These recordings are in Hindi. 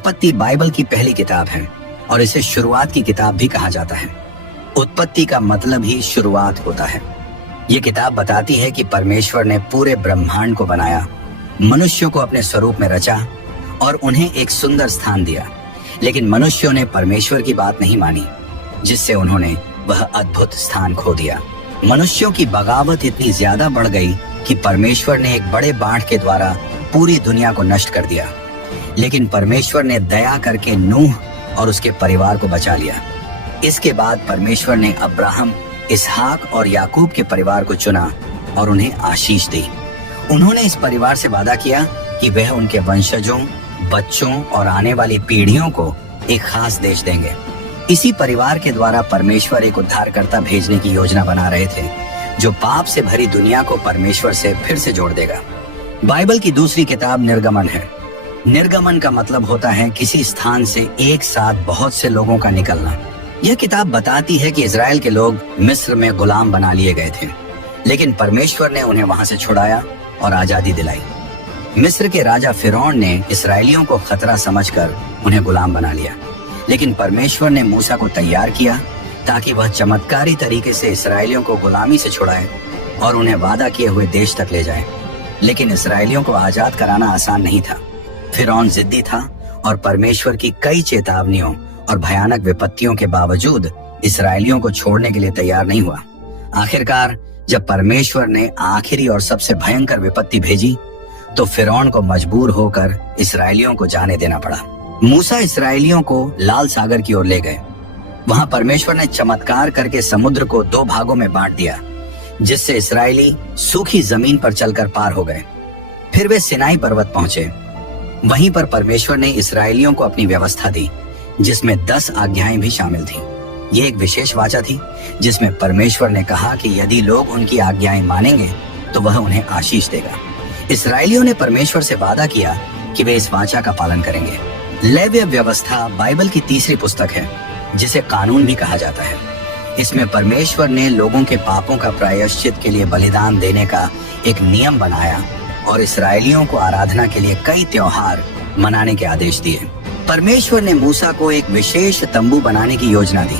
उत्पत्ति बाइबल की पहली किताब है और इसे शुरुआत की किताब भी कहा जाता है। उत्पत्ति का मतलब ही शुरुआत होता है। ये किताब बताती है कि परमेश्वर ने पूरे ब्रह्मांड को बनाया, मनुष्यों को अपने स्वरूप में रचा और उन्हें एक सुंदर स्थान दिया। लेकिन मनुष्यों ने परमेश्वर की बात नहीं मानी, जिससे उन्होंने वह अद्भुत स्थान खो दिया। मनुष्यों की बगावत इतनी ज्यादा बढ़ गई कि परमेश्वर ने एक बड़े बाढ़ के द्वारा पूरी दुनिया को नष्ट कर दिया। लेकिन परमेश्वर ने दया करके नूह और उसके परिवार को बचा लिया। इसके बाद परमेश्वर ने अब्राहम, इसहाक और याकूब के परिवार को चुना और उन्हें आशीष दी। उन्होंने इस परिवार से वादा किया कि वह उनके वंशजों, बच्चों और आने वाली पीढ़ियों को एक खास देश देंगे। इसी परिवार के द्वारा परमेश्वर एक उद्धारकर्ता भेजने की योजना बना रहे थे, जो पाप से भरी दुनिया को परमेश्वर से फिर से जोड़ देगा। बाइबल की दूसरी किताब निर्गमन है। निर्गमन का मतलब होता है किसी स्थान से एक साथ बहुत से लोगों का निकलना। यह किताब बताती है कि इजराइल के लोग मिस्र में गुलाम बना लिए गए थे, लेकिन परमेश्वर ने उन्हें वहां से छुड़ाया और आजादी दिलाई। मिस्र के राजा फिरौन ने इसराइलियों को खतरा समझकर उन्हें गुलाम बना लिया, लेकिन परमेश्वर ने मूसा को तैयार किया ताकि वह चमत्कारी तरीके से इसराइलियों को गुलामी से छुड़ाए और उन्हें वादा किए हुए देश तक ले जाए। लेकिन इसराइलियों को आजाद कराना आसान नहीं था। फिरौन जिद्दी था और परमेश्वर की कई चेतावनियों और भयानक विपत्तियों के बावजूद इसराइलियों को छोड़ने के लिए तैयार नहीं हुआ। आखिरकार जब परमेश्वर ने आखिरी और सबसे भयंकर विपत्ति भेजी, तो फिरौन को मजबूर होकर इसराइलियों को जाने देना पड़ा। मूसा इसराइलियों को लाल सागर की ओर ले गए। वहां परमेश्वर ने चमत्कार करके समुद्र को 2 भागों में बांट दिया, जिससे इसराइली सूखी जमीन पर चलकर पार हो गए। फिर वे सिनाई पर्वत पहुंचे। वहीं पर परमेश्वर ने इसराइलियों को अपनी व्यवस्था दी, जिसमें 10 आज्ञाएं भी शामिल थीं। ये एक विशेष वाचा थी जिसमें परमेश्वर ने कहा कि यदि लोग उनकी आज्ञाएं मानेंगे तो वह उन्हें आशीष देगा। इसराइलियों ने परमेश्वर से वादा किया कि वे इस वाचा का पालन करेंगे। लेव्य व्यवस्था बाइबल की तीसरी पुस्तक है, जिसे कानून भी कहा जाता है। इसमें परमेश्वर ने लोगों के पापों का प्रायश्चित के लिए बलिदान देने का एक नियम बनाया और इसराइलियों को आराधना के लिए कई त्योहार मनाने के आदेश दिए। परमेश्वर ने मूसा को एक विशेष तंबू बनाने की योजना दी,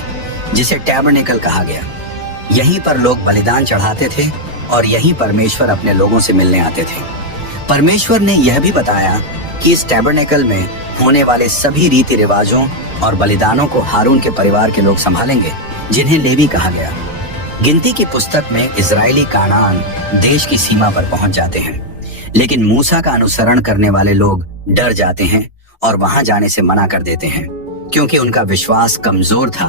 जिसे टैबरनेकल कहा गया। यहीं पर लोग बलिदान चढ़ाते थे और यहीं परमेश्वर अपने लोगों से मिलने आते थे। परमेश्वर ने यह भी बताया कि इस टैबरनेकल में होने वाले सभी रीति रिवाजों और बलिदानों को हारून के परिवार के लोग संभालेंगे, जिन्हें लेवी कहा गया। गिनती की पुस्तक में इजरायली कानान देश की सीमा पर पहुंच जाते हैं, लेकिन मूसा का अनुसरण करने वाले लोग डर जाते हैं और वहां जाने से मना कर देते हैं, क्योंकि उनका विश्वास कमजोर था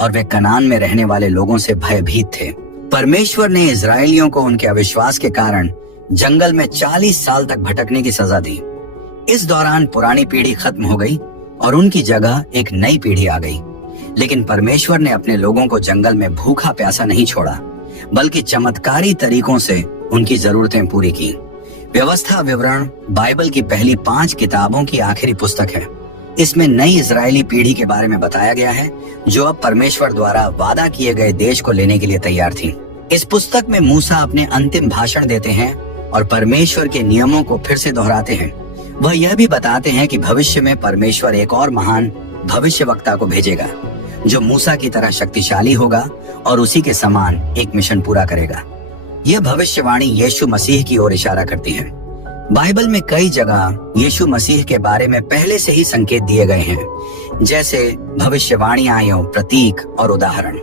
और वे कनान में रहने वाले लोगों से भयभीत थे। परमेश्वर ने इजरायलियों को उनके अविश्वास के कारण जंगल में 40 साल तक भटकने की सजा दी। इस दौरान पुरानी पीढ़ी खत्म हो गई और उनकी जगह एक नई पीढ़ी आ गई। लेकिन परमेश्वर ने अपने लोगों को जंगल में भूखा प्यासा नहीं छोड़ा, बल्कि चमत्कारी तरीकों से उनकी जरूरतें पूरी की। व्यवस्था विवरण बाइबल की पहली 5 किताबों की आखिरी पुस्तक है। इसमें नई इजरायली पीढ़ी के बारे में बताया गया है, जो अब परमेश्वर द्वारा वादा किए गए देश को लेने के लिए तैयार थी। इस पुस्तक में मूसा अपने अंतिम भाषण देते हैं और परमेश्वर के नियमों को फिर से दोहराते हैं। वह यह भी बताते हैं कि भविष्य में परमेश्वर एक और महान भविष्यवक्ता को भेजेगा, जो मूसा की तरह शक्तिशाली होगा और उसी के समान एक मिशन पूरा करेगा। यह भविष्यवाणी यीशु मसीह की ओर इशारा करती है। बाइबल में कई जगह यीशु मसीह के बारे में पहले से ही संकेत दिए गए हैं, जैसे भविष्यवाणियां, प्रतीक और उदाहरण।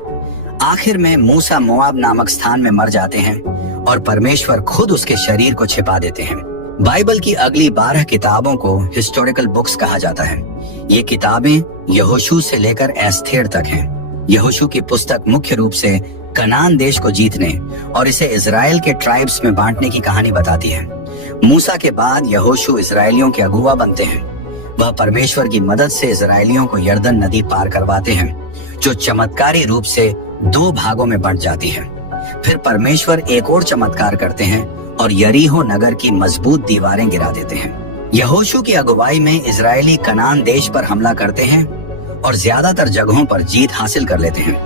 आखिर में मूसा मोआब नामक स्थान में मर जाते हैं और परमेश्वर खुद उसके शरीर को छिपा देते हैं। बाइबल की अगली 12 किताबों को हिस्टोरिकल बुक्स कहा जाता है। ये किताबें यहोशू से लेकर एस्थेर तक हैं। यहोशू की पुस्तक मुख्य रूप से कनान देश को जीतने और इसे इजराइल के ट्राइब्स में बांटने की कहानी बताती है। मूसा के बाद यहोशू इजरायलियों के अगुवा बनते हैं। वह परमेश्वर की मदद से इजरायलियों को यर्दन नदी पार करवाते हैं, जो चमत्कारी रूप से 2 भागों में बंट जाती है। फिर परमेश्वर एक और चमत्कार करते हैं और यरीहो नगर की मजबूत दीवारें गिरा देते हैं। यहोशू की अगुवाई में इजरायली कनान देश पर हमला करते हैं और ज्यादातर जगहों पर जीत हासिल कर लेते हैं।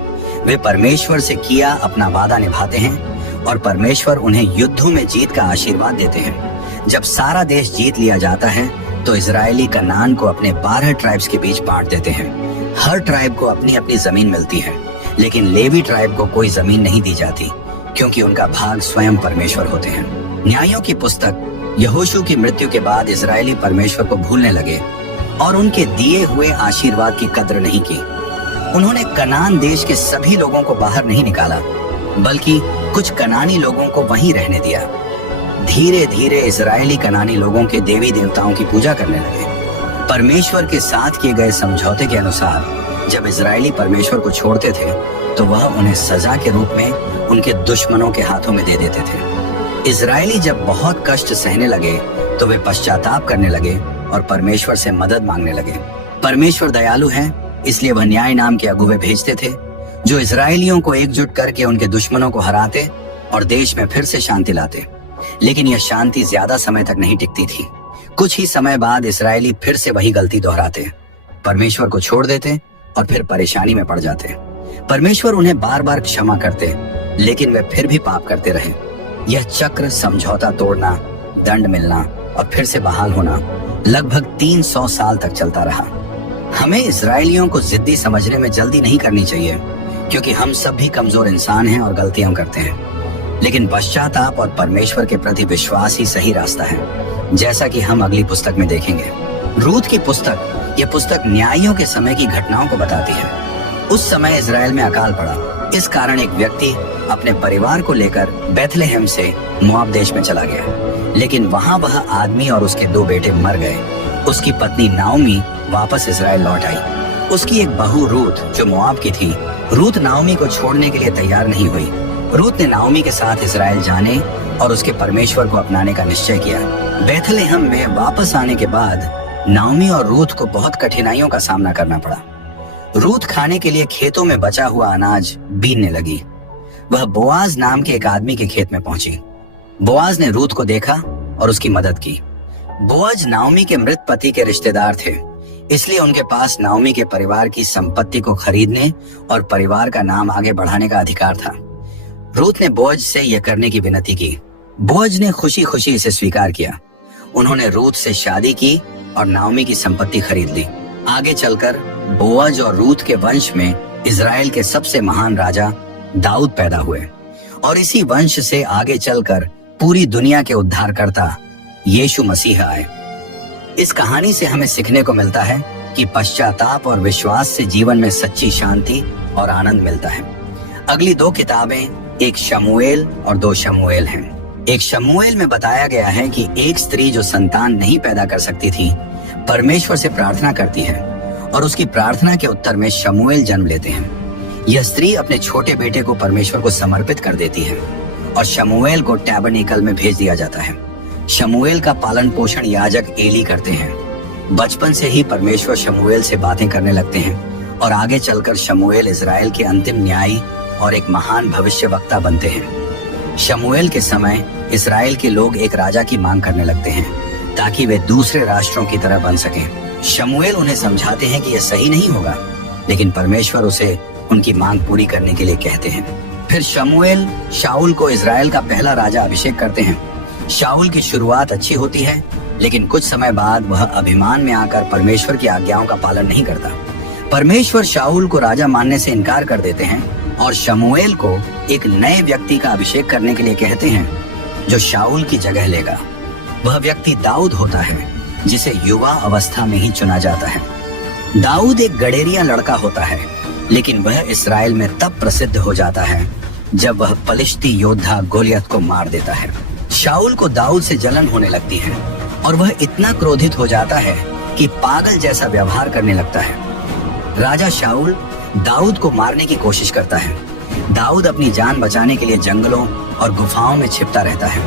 वे परमेश्वर से किया अपना वादा निभाते हैं और परमेश्वर उन्हें युद्धों में जीत का आशीर्वाद देते हैं। जब सारा देश जीत लिया जाता है, तो इजरायली कनान को अपने 12 ट्राइब्स के बीच बांट देते हैं। हर ट्राइब को अपनी अपनी जमीन मिलती है, लेकिन लेवी ट्राइब को कोई जमीन नहीं दी जाती, क्योंकि उनका भाग स्वयं परमेश्वर होते हैं। न्यायों की पुस्तक यहोशू की मृत्यु के बाद इजरायली परमेश्वर को भूलने लगे और उनके दिए हुए आशीर्वाद की कद्र नहीं की। उन्होंने कनान देश के सभी लोगों को बाहर नहीं निकाला, बल्कि कुछ कनानी लोगों को वहीं रहने दिया। धीरे धीरे इजरायली कनानी लोगों के देवी देवताओं की पूजा करने लगे। परमेश्वर के साथ किए गए समझौते के अनुसार जब इजरायली परमेश्वर को छोड़ते थे, तो वह उन्हें सजा के रूप में उनके दुश्मनों के हाथों में दे देते थे। इजरायली जब बहुत कष्ट सहने लगे, तो वे पश्चाताप करने लगे और परमेश्वर से मदद मांगने लगे। परमेश्वर दयालु है, इसलिए वह न्याय नाम के अगुवे भेजते थे, जो इजरायलियों को एकजुट करके उनके दुश्मनों को हराते और देश में फिर से शांति लाते। लेकिन यह शांति ज्यादा समय तक नहीं टिकती थी। कुछ ही समय बाद इजरायली फिर से वही गलती दोहराते, परमेश्वर को छोड़ देते और फिर परेशानी में पड़ जाते। परमेश्वर उन्हें बार बार क्षमा करते, लेकिन वे फिर भी पाप करते रहे। यह चक्र समझौता तोड़ना, दंड मिलना और फिर से बहाल होना लगभग 300 साल तक चलता रहा। हमें इजरायलियों को जिद्दी समझने में जल्दी नहीं करनी चाहिए, क्योंकि हम सब भी कमजोर इंसान हैं और गलतियां करते हैं। लेकिन पश्चाताप और परमेश्वर के प्रति विश्वास ही सही रास्ता है, जैसा कि हम अगली पुस्तक में देखेंगे। रूत की पुस्तक, यह पुस्तक न्यायियों के समय की घटनाओं को बताती है। उस समय इजराइल में अकाल पड़ा। इस कारण एक व्यक्ति अपने परिवार को लेकर बेथलेहेम से मोआब देश में चला गया, लेकिन वहां वह आदमी और उसके 2 बेटे मर गए। उसकी पत्नी नाओमी वापस इजराइल लौट आई। उसकी एक बहू रूत, जो मोआब की थी, रूत नाओमी को छोड़ने के लिए तैयार नहीं हुई। रूत ने नाओमी के साथ इजराइल जाने और उसके परमेश्वर को अपनाने का निश्चय किया। बेथलेहम में वापस आने के बाद नाओमी और रूत को बहुत कठिनाइयों का सामना करना पड़ा। रूत खाने के लिए खेतों में बचा हुआ अनाज बीनने लगी। वह बोआज नाम के एक आदमी के खेत में पहुंची। बोआज ने रूत को देखा और उसकी मदद की। बोआज नाओमी के मृत पति के रिश्तेदार थे, इसलिए उनके पास नाओमी के परिवार की संपत्ति को खरीदने और परिवार का नाम आगे बढ़ाने का अधिकार था। रूत ने बोअज से यह करने की विनती की। बोअज ने खुशी खुशी इसे स्वीकार किया। उन्होंने रूत से शादी की और नाओमी की संपत्ति खरीद ली। आगे चलकर बोअज और रूत के वंश में इजराइल के सबसे महान राजा दाऊद पैदा हुए, और इसी वंश से आगे चलकर पूरी दुनिया के उद्धारकर्ता यीशु मसीह आए। इस कहानी से हमें सीखने को मिलता है कि पश्चाताप और विश्वास से जीवन में सच्ची शांति और आनंद मिलता है। अगली 2 किताबें एक शमूएल और 2 शमूएल हैं। एक शमूएल में बताया गया है कि एक स्त्री जो संतान नहीं पैदा कर सकती थी, परमेश्वर से प्रार्थना करती है और उसकी प्रार्थना के उत्तर में शमूएल जन्म लेते हैं। यह स्त्री अपने छोटे बेटे को परमेश्वर को समर्पित कर देती है और शमूएल को टैबरनेकल में भेज दिया जाता है। शमूएल का पालन पोषण याजक एली करते हैं। बचपन से ही परमेश्वर शमूएल से बातें करने लगते हैं और आगे चलकर शमूएल इजराइल के अंतिम न्यायी और एक महान भविष्यवक्ता बनते हैं। शमूएल के समय इजराइल के लोग एक राजा की मांग करने लगते हैं, ताकि वे दूसरे राष्ट्रों की तरह बन सकें। शमूएल उन्हें समझाते हैं कि यह सही नहीं होगा, लेकिन परमेश्वर उसे उनकी मांग पूरी करने के लिए कहते हैं। फिर शमूएल शाऊल को इजराइल का पहला राजा अभिषेक करते हैं। शाऊल की शुरुआत अच्छी होती है, लेकिन कुछ समय बाद वह अभिमान में आकर परमेश्वर की आज्ञाओं का पालन नहीं करता। परमेश्वर शाऊल को राजा मानने से इनकार कर देते हैं और शमूएल को एक नए व्यक्ति का अभिषेक करने के लिए कहते हैं, जो शाऊल की जगह लेगा। वह व्यक्ति दाऊद होता है, जिसे युवा अवस्था में ही चुना जाता है। दाऊद एक गडेरिया लड़का होता है, लेकिन वह इस्राएल में तब प्रसिद्ध हो जाता है जब वह पलिश्ती योद्धा गोलियत को मार देता है। शाऊल को दाऊद से जलन होने लगती है और वह इतना क्रोधित हो जाता है कि पागल जैसा व्यवहार करने लगता है। राजा शाऊल दाऊद को मारने की कोशिश करता है। दाऊद अपनी जान बचाने के लिए जंगलों और गुफाओं में छिपता रहता है।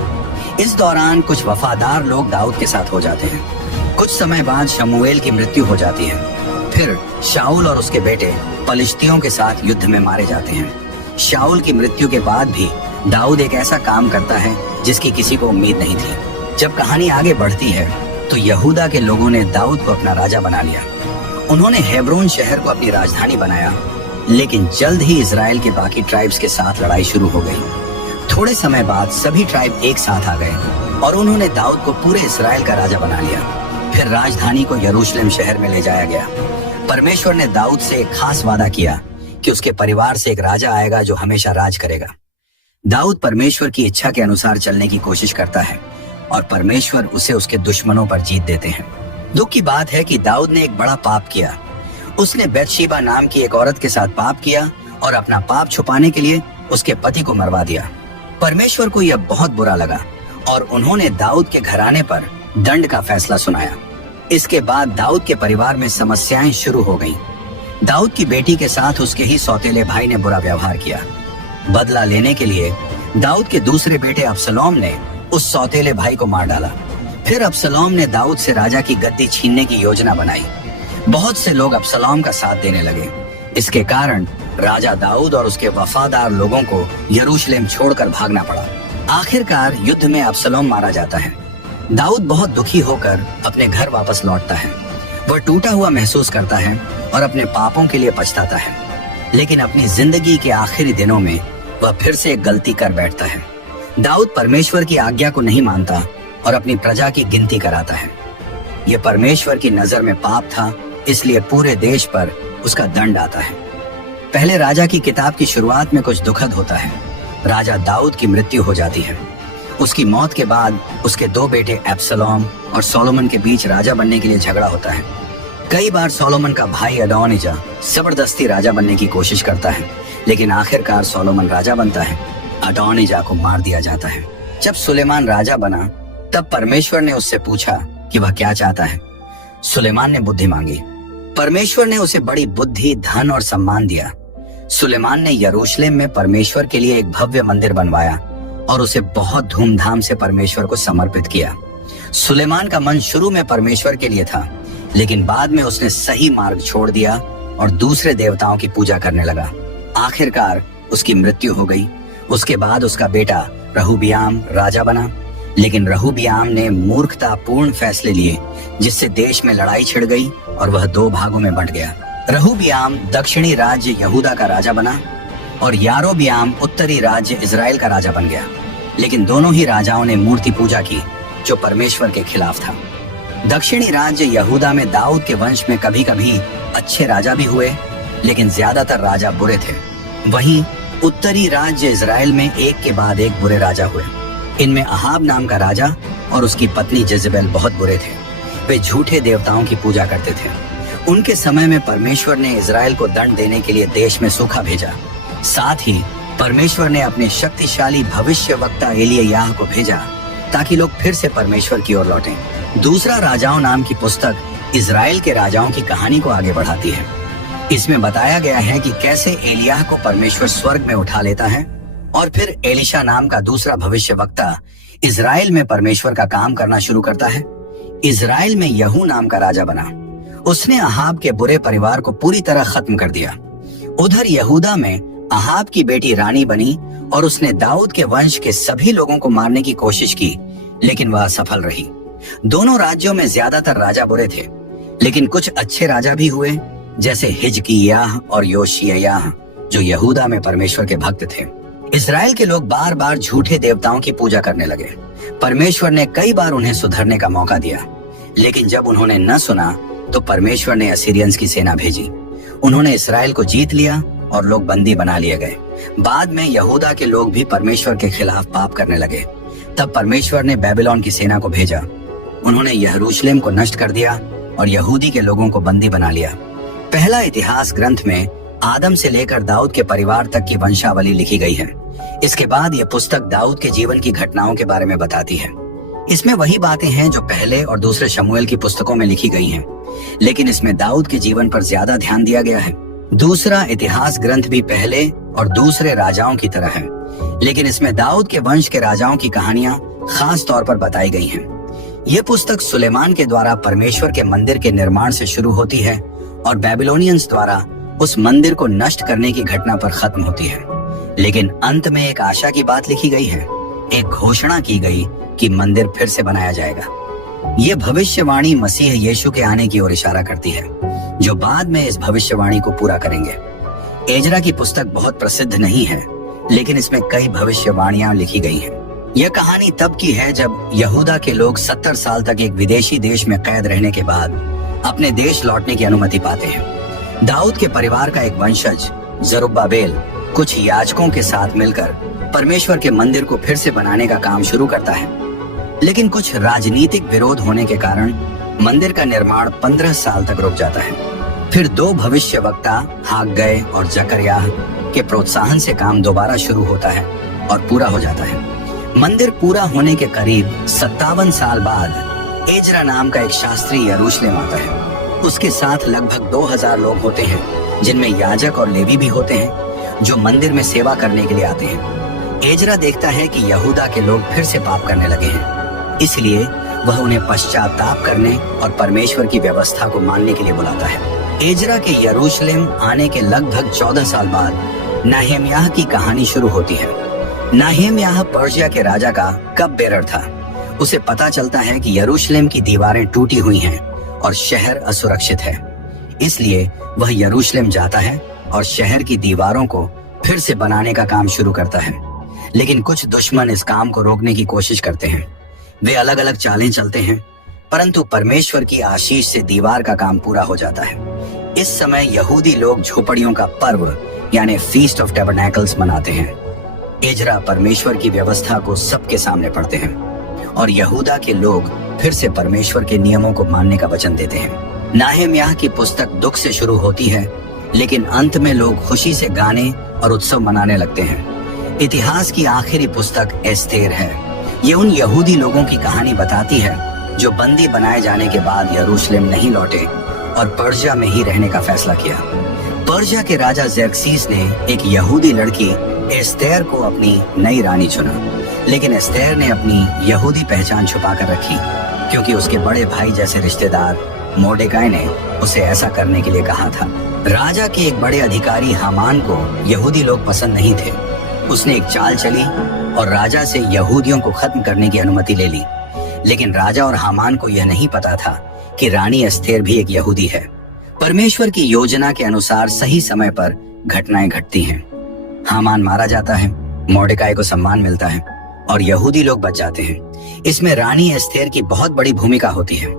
इस दौरान कुछ वफादार लोग दाऊद के साथ हो जाते हैं। कुछ समय बाद शमूएल की मृत्यु हो जाती है। फिर शाऊल और उसके बेटे पलिश्तियों के साथ युद्ध में मारे जाते हैं। शाऊल की मृत्यु के बाद भी दाऊद एक ऐसा काम करता है जिसकी किसी को उम्मीद नहीं थी। जब कहानी आगे बढ़ती है तो यहूदा के लोगों ने दाऊद को अपना राजा बना लिया। उन्होंने हेब्रोन शहर को अपनी राजधानी बनाया, लेकिन जल्द ही इजराइल के बाकी ट्राइब्स के साथ लड़ाई शुरू हो गई। थोड़े समय बाद सभी ट्राइब एक साथ आ गए और उन्होंने दाऊद को पूरे इजराइल का राजा बना लिया। फिर राजधानी को यरूशलेम शहर में ले जाया गया। परमेश्वर ने दाऊद से एक खास वादा किया कि उसके परिवार से एक राजा आएगा जो हमेशा राज करेगा। दाऊद परमेश्वर की इच्छा के अनुसार चलने की कोशिश करता है और परमेश्वर उसे उसके दुश्मनों पर जीत देते हैं। दुख की बात है कि दाऊद ने एक बड़ा पाप किया। उसने बैतशेबा नाम की एक औरत के साथ पाप किया और अपना पाप छुपाने के लिए उसके पति को मरवा दिया। परमेश्वर को यह बहुत बुरा लगा और उन्होंने दाऊद के घराने पर दंड का फैसला सुनाया। इसके बाद दाऊद के परिवार में समस्याएं शुरू हो गईं। दाऊद की बेटी के साथ उसके ही सौतेले भाई ने बुरा व्यवहार किया। बदला लेने के लिए दाऊद के दूसरे बेटे अबसलोम ने उस सौतेले भाई को मार डाला। फिर अबसलोम ने दाऊद से राजा की गद्दी छीनने की योजना बनाई। बहुत से लोग अबसलोम का साथ देने लगे। इसके कारण राजा दाऊद और उसके वफादार लोगों को यरूशलेम छोड़कर भागना पड़ा। आखिरकार युद्ध में अबसलोम मारा जाता है। दाऊद बहुत दुखी होकर अपने घर वापस लौटता है। वह टूटा हुआ महसूस करता है और अपने पापों के लिए पछताता है। लेकिन अपनी जिंदगी के आखिरी दिनों में वह फिर से एक गलती कर बैठता है। दाऊद परमेश्वर की आज्ञा को नहीं मानता और अपनी प्रजा की गिनती कराता है। यह परमेश्वर की नजर में पाप था, इसलिए पूरे देश पर उसका दंड आता है। पहले राजा की किताब की शुरुआत में कुछ दुखद होता है। राजा दाऊद की मृत्यु हो जाती है। उसकी मौत के बाद उसके दो बेटे अबसलोम और सोलोमन के बीच राजा बनने के लिए झगड़ा होता है। कई बार सोलोमन का भाई अदोनिजा जबरदस्ती राजा बनने की कोशिश करता है, लेकिन आखिरकार सोलोमन राजा बनता है। अदोनिजा को मार दिया जाता है। जब सुलेमान राजा बना तब परमेश्वर ने उससे पूछा कि वह क्या चाहता है। सुलेमान ने बुद्धि मांगी। परमेश्वर ने उसे बड़ी बुद्धि, धन और सम्मान दिया। सुलेमान ने यरूशलेम में परमेश्वर के लिए एक भव्य मंदिर बनवाया और उसे बहुत धूमधाम से परमेश्वर को समर्पित किया। सुलेमान का मन शुरू में परमेश्वर के लिए था, लेकिन बाद में उसने सही मार्ग छोड़ दिया और दूसरे देवताओं की पूजा करने लगा। आखिरकार उसकी मृत्यु हो गई। उसके बाद उसका बेटा रहूबियाम राजा बना, लेकिन रहूबियाम ने मूर्खतापूर्ण फैसले लिए जिससे देश में लड़ाई छिड़ गई और वह दो भागों में बंट गया। रहूबियाम दक्षिणी राज्य यहूदा का राजा बना और यारोबियाम उत्तरी राज्य इजराइल का राजा बन गया। लेकिन दोनों ही राजाओं ने मूर्ति पूजा की जो परमेश्वर के खिलाफ था। दक्षिणी राज्य यहूदा में दाऊद के वंश में कभी कभी अच्छे राजा भी हुए, लेकिन ज्यादातर राजा बुरे थे। वहीं उत्तरी राज्य इजराइल में एक के बाद एक बुरे राजा हुए। इनमें अहाब नाम का राजा और उसकी पत्नी जेजेबेल बहुत बुरे थे। वे झूठे देवताओं की पूजा करते थे। उनके समय में परमेश्वर ने इजराइल को दंड देने के लिए देश में सूखा भेजा। साथ ही परमेश्वर ने अपने शक्तिशाली भविष्यवक्ता एलिय्याह को भेजा ताकि लोग फिर से परमेश्वर की ओर लौटें। दूसरा राजाओं नाम की पुस्तक इजराइल के राजाओं की कहानी को आगे बढ़ाती है। इसमें बताया गया है कि कैसे एलिय्याह को परमेश्वर स्वर्ग में उठा लेता है और फिर एलिशा नाम का दूसरा भविष्यवक्ता इजराइल में परमेश्वर का काम करना शुरू करता है। इजराइल में यहू नाम का राजा बना। उसने अहाब के बुरे परिवार को पूरी तरह खत्म कर दिया। उधर यहूदा में अहाब की बेटी रानी बनी और उसने दाऊद के वंश के सभी लोगों को मारने की कोशिश की, लेकिन वह असफल रही। दोनों राज्यों में ज्यादातर राजा बुरे थे, लेकिन कुछ अच्छे राजा भी हुए, जैसे हिजकिय्याह और योशिय्याह जो यहूदा में परमेश्वर के भक्त थे। इजराइल के लोग बार बार झूठे देवताओं की पूजा करने लगे। परमेश्वर ने कई बार उन्हें सुधरने का मौका दिया, लेकिन जब उन्होंने न सुना तो परमेश्वर ने असीरियंस की सेना भेजी। उन्होंने इस्राएल को जीत लिया और लोग बंदी बना लिए गए। बाद में यहूदा के लोग भी परमेश्वर के खिलाफ पाप करने लगे। तब परमेश्वर ने बेबीलोन की सेना को भेजा। उन्होंने यरूशलेम को नष्ट कर दिया और यहूदी के लोगों को बंदी बना लिया। पहला इतिहास ग्रंथ में आदम से लेकर दाऊद के परिवार तक की वंशावली लिखी गई है। इसके बाद यह पुस्तक दाऊद के जीवन की घटनाओं के बारे में बताती है। इसमें वही बातें हैं जो पहले और दूसरे शमूएल की पुस्तकों में लिखी गई हैं, लेकिन इसमें दाऊद के जीवन पर ज्यादा ध्यान दिया गया है। दूसरा इतिहास ग्रंथ भी पहले और दूसरे राजाओं की तरह है, लेकिन इसमें दाऊद के वंश के राजाओं की कहानियां खास तौर पर बताई गई हैं। यह पुस्तक सुलेमान के द्वारा परमेश्वर के मंदिर के निर्माण से शुरू होती है और बेबीलोनियंस द्वारा उस मंदिर को नष्ट करने की घटना पर खत्म होती है। लेकिन अंत में एक आशा की बात लिखी गई है। एक घोषणा की गई कि मंदिर फिर से बनाया जाएगा। ये भविष्यवाणी मसीह यीशु के आने की ओर इशारा करती है, जो बाद में इस भविष्यवाणी को पूरा करेंगे। एजरा की पुस्तक बहुत प्रसिद्ध नहीं है, लेकिन इसमें कई भविष्यवाणियां लिखी गई हैं। यह कहानी तब की है जब यहूदा के लोग 70 साल तक एक विदेशी देश में कैद रहने के बाद अपने देश लौटने की अनुमति पाते हैं। दाऊद के परिवार का एक वंशज जरुब्बाबेल कुछ याजकों के साथ मिलकर परमेश्वर के मंदिर को फिर से बनाने का काम शुरू करता है, लेकिन कुछ राजनीतिक विरोध होने के कारण मंदिर का निर्माण 15 साल तक रुक जाता है। फिर 2 भविष्यवक्ता हाग्गै और जकर्याह के प्रोत्साहन से काम दोबारा शुरू होता है और पूरा हो जाता है। मंदिर पूरा होने के करीब 57 साल बाद एजरा नाम का एक शास्त्री यरूशलेम आता है। उसके साथ लगभग 2000 लोग होते हैं, जिनमें याजक और लेवी भी होते हैं जो मंदिर में सेवा करने के लिए आते हैं। एजरा देखता है कि यहूदा के लोग फिर से पाप करने लगे हैं, इसलिए वह उन्हें पश्चाताप करने और परमेश्वर की व्यवस्था को मानने के लिए बुलाता है। एजरा के यरूशलेम आने के लगभग 14 साल बाद नहम्याह की कहानी शुरू होती है। नहम्याह पर्शिया के राजा का कप बेरर था। उसे पता चलता है कि यरूशलेम की दीवारें टूटी हुई हैं और शहर असुरक्षित है, इसलिए वह यरूशलेम जाता है और शहर की दीवारों को फिर से बनाने का काम शुरू करता है। लेकिन कुछ दुश्मन इस काम को रोकने की कोशिश करते हैं। वे अलग अलग चालें चलते हैं, परंतु परमेश्वर की आशीष से दीवार का काम पूरा हो जाता है। इस समय यहूदी लोग झोपड़ियों का पर्व यानी फीस्ट ऑफ टैबरनैकल्स मनाते हैं। एजरा परमेश्वर की व्यवस्था को सबके सामने पढ़ते हैं और यहूदा के लोग फिर से परमेश्वर के नियमों को मानने का वचन देते हैं। नहम्याह की पुस्तक दुख से शुरू होती है, लेकिन अंत में लोग खुशी से गाने और उत्सव मनाने लगते हैं। इतिहास की आखिरी पुस्तक एस्तेर है। ये उन यहूदी लोगों की कहानी बताती है जो बंदी बनाए जाने के बाद यरूशलेम नहीं लौटे और पर्शिया में ही रहने का फैसला किया। पर्शिया के राजा ज़ेर्क्सीस ने एक यहूदी लड़की एस्तेर को अपनी नई रानी चुना, लेकिन एस्तेर ने अपनी यहूदी पहचान छुपा कर रखी, क्योंकि उसके बड़े भाई जैसे रिश्तेदार मोर्देकाई ने उसे ऐसा करने के लिए कहा था। राजा के एक बड़े अधिकारी हामान को यहूदी लोग पसंद नहीं थे। उसने एक चाल चली और राजा से यहूदियों को खत्म करने की अनुमति ले ली, लेकिन राजा और हामान को यह नहीं पता था कि रानी एस्तेर भी एक यहूदी है। परमेश्वर की योजना के अनुसार सही समय पर घटनाएं घटती हैं। हामान मारा जाता है, मोर्देकाई को सम्मान मिलता है और यहूदी लोग बच जाते हैं। इसमें रानी एस्तेर की बहुत बड़ी भूमिका होती है।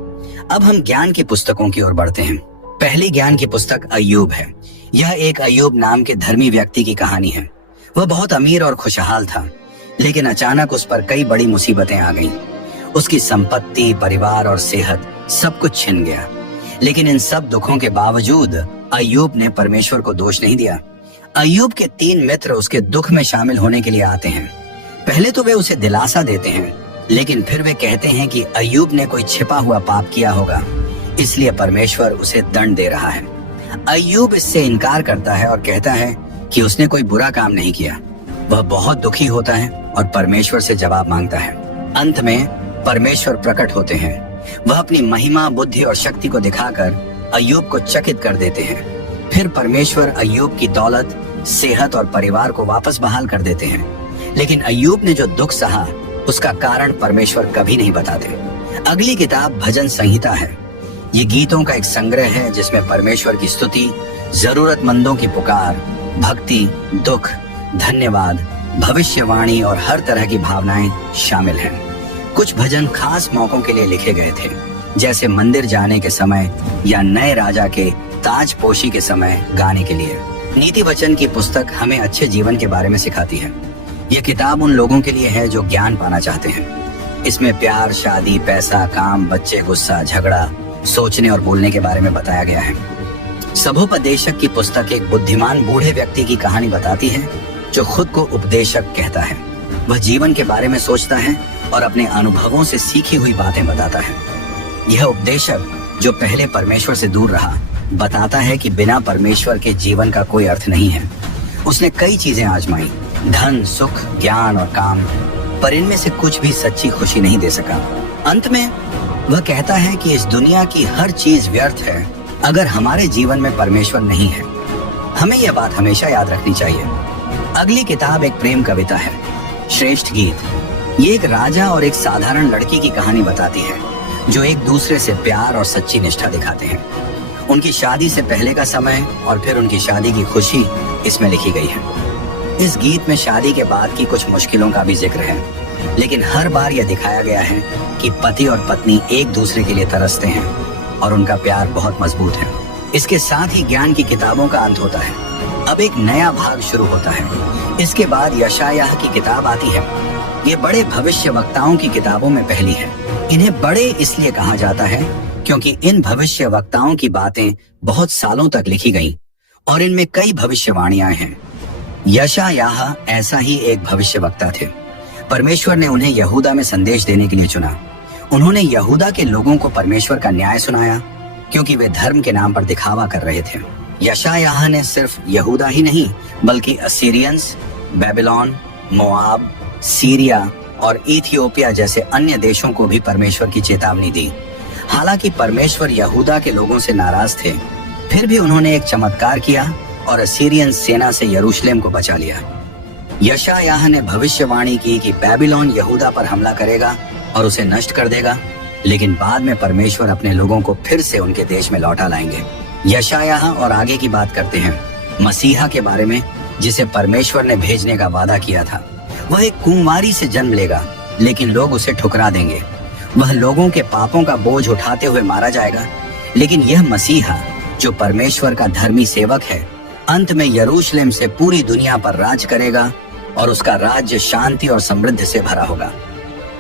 अब हम ज्ञान की पुस्तकों की ओर बढ़ते हैं। पहली ज्ञान की पुस्तक अय्यूब है। यह एक अय्यूब नाम के धर्मी व्यक्ति की कहानी है। वह बहुत अमीर और खुशहाल था, लेकिन अचानक उस पर कई बड़ी मुसीबतें आ गईं। उसकी संपत्ति, परिवार और सेहत सब कुछ छिन गया। लेकिन इन सब दुखों के बावजूद अय्यूब ने परमेश्वर को दोष नहीं दिया। अय्यूब के 3 मित्र उसके दुख में शामिल होने के लिए आते हैं। पहले तो वे उसे दिलासा देते हैं, लेकिन फिर वे कहते हैं कि अय्यूब ने कोई छिपा हुआ पाप किया होगा, इसलिए परमेश्वर उसे दंड दे रहा है। अय्यूब इससे इनकार करता है और कहता है कि उसने कोई बुरा काम नहीं किया। वह बहुत दुखी होता है और परमेश्वर से जवाब मांगता है। अंत में परमेश्वर प्रकट होते हैं। वह अपनी महिमा, बुद्धि और शक्ति को दिखाकर अय्यूब को चकित कर देते हैं। फिर परमेश्वर अय्यूब की दौलत, सेहत और परिवार को वापस बहाल कर देते हैं। लेकिन अय्यूब ने जो दुख सहा, उसका कारण परमेश्वर कभी नहीं बताते। अगली किताब भजन संहिता है। ये गीतों का एक संग्रह है जिसमें परमेश्वर की स्तुति, जरूरतमंदों की पुकार, भक्ति, दुख, धन्यवाद, भविष्यवाणी और हर तरह की भावनाएं शामिल हैं। कुछ भजन खास मौकों के लिए लिखे गए थे, जैसे मंदिर जाने के समय या नए राजा के ताजपोशी के समय गाने के लिए। नीति वचन की पुस्तक हमें अच्छे जीवन के बारे में सिखाती है। यह किताब उन लोगों के लिए है जो ज्ञान पाना चाहते हैं। इसमें प्यार, शादी, पैसा, काम, बच्चे, गुस्सा, झगड़ा, सोचने और बोलने के बारे में बताया गया है। सभोपदेशक की पुस्तक एक बुद्धिमान बूढ़े व्यक्ति की कहानी बताती है जो खुद को उपदेशक कहता है। वह जीवन के बारे में सोचता है और अपने अनुभवों से सीखी हुई बातें बताता है। यह उपदेशक, जो पहले परमेश्वर से दूर रहा, बताता है कि बिना परमेश्वर के जीवन का कोई अर्थ नहीं है। उसने कई चीजें आजमाई, धन, सुख, ज्ञान और काम, पर इनमें से कुछ भी सच्ची खुशी नहीं दे सका। अंत में वह कहता है कि इस दुनिया की हर चीज व्यर्थ है अगर हमारे जीवन में परमेश्वर नहीं है। हमें यह बात हमेशा याद रखनी चाहिए। अगली किताब एक प्रेम कविता है, श्रेष्ठ गीत। ये एक राजा और एक साधारण लड़की की कहानी बताती है जो एक दूसरे से प्यार और सच्ची निष्ठा दिखाते हैं। उनकी शादी से पहले का समय और फिर उनकी शादी की खुशी इसमें लिखी गई है। इस गीत में शादी के बाद की कुछ मुश्किलों का भी जिक्र है। लेकिन हर बार यह दिखाया गया है कि पति और पत्नी एक दूसरे के लिए तरसते हैं और उनका प्यार बहुत मजबूत है। इसके साथ ही ज्ञान की किताबों का अंत होता है। अब एक नया भाग शुरू होता है। इसके बाद यशायाह की किताब आती है। ये बड़े भविष्य वक्ताओं की किताबों में पहली है। इन्हें बड़े इसलिए कहा जाता है क्योंकि इन भविष्य वक्ताओं की बातें बहुत सालों तक लिखी गईं और इनमें कई भविष्यवाणियां हैं। यशायाह ऐसा ही एक भविष्य वक्ता थे। परमेश्वर ने उन्हें यहूदा में संदेश देने के लिए चुना। उन्होंने यहूदा के लोगों को परमेश्वर का न्याय सुनाया क्योंकि वे धर्म के नाम पर दिखावा कर रहे थे। यशायाह ने सिर्फ यहूदा ही नहीं बल्कि असीरियंस, बेबीलोन, मोआब, सीरिया और इथियोपिया जैसे अन्य देशों को भी परमेश्वर की चेतावनी दी। हालांकि परमेश्वर यहूदा के लोगों से नाराज थे, फिर भी उन्होंने एक चमत्कार किया और असीरियन सेना से यरूशलेम को बचा लिया। यशायाह ने भविष्यवाणी की कि बेबीलोन यहूदा पर हमला करेगा और उसे नष्ट कर देगा, लेकिन बाद में परमेश्वर अपने लोगों को फिर से उनके देश में लौटा लाएंगे। यशायाह और आगे की बात करते हैं मसीहा के बारे में, जिसे परमेश्वर ने भेजने का वादा किया था। वह एक कुंवारी से जन्म लेगा, लेकिन लोग उसे ठुकरा देंगे। वह लोगों के पापों का बोझ उठाते हुए मारा जाएगा, लेकिन यह मसीहा जो परमेश्वर का धर्मी सेवक है, अंत में यरूशलेम से पूरी दुनिया पर राज करेगा और उसका राज्य शांति और समृद्धि से भरा होगा।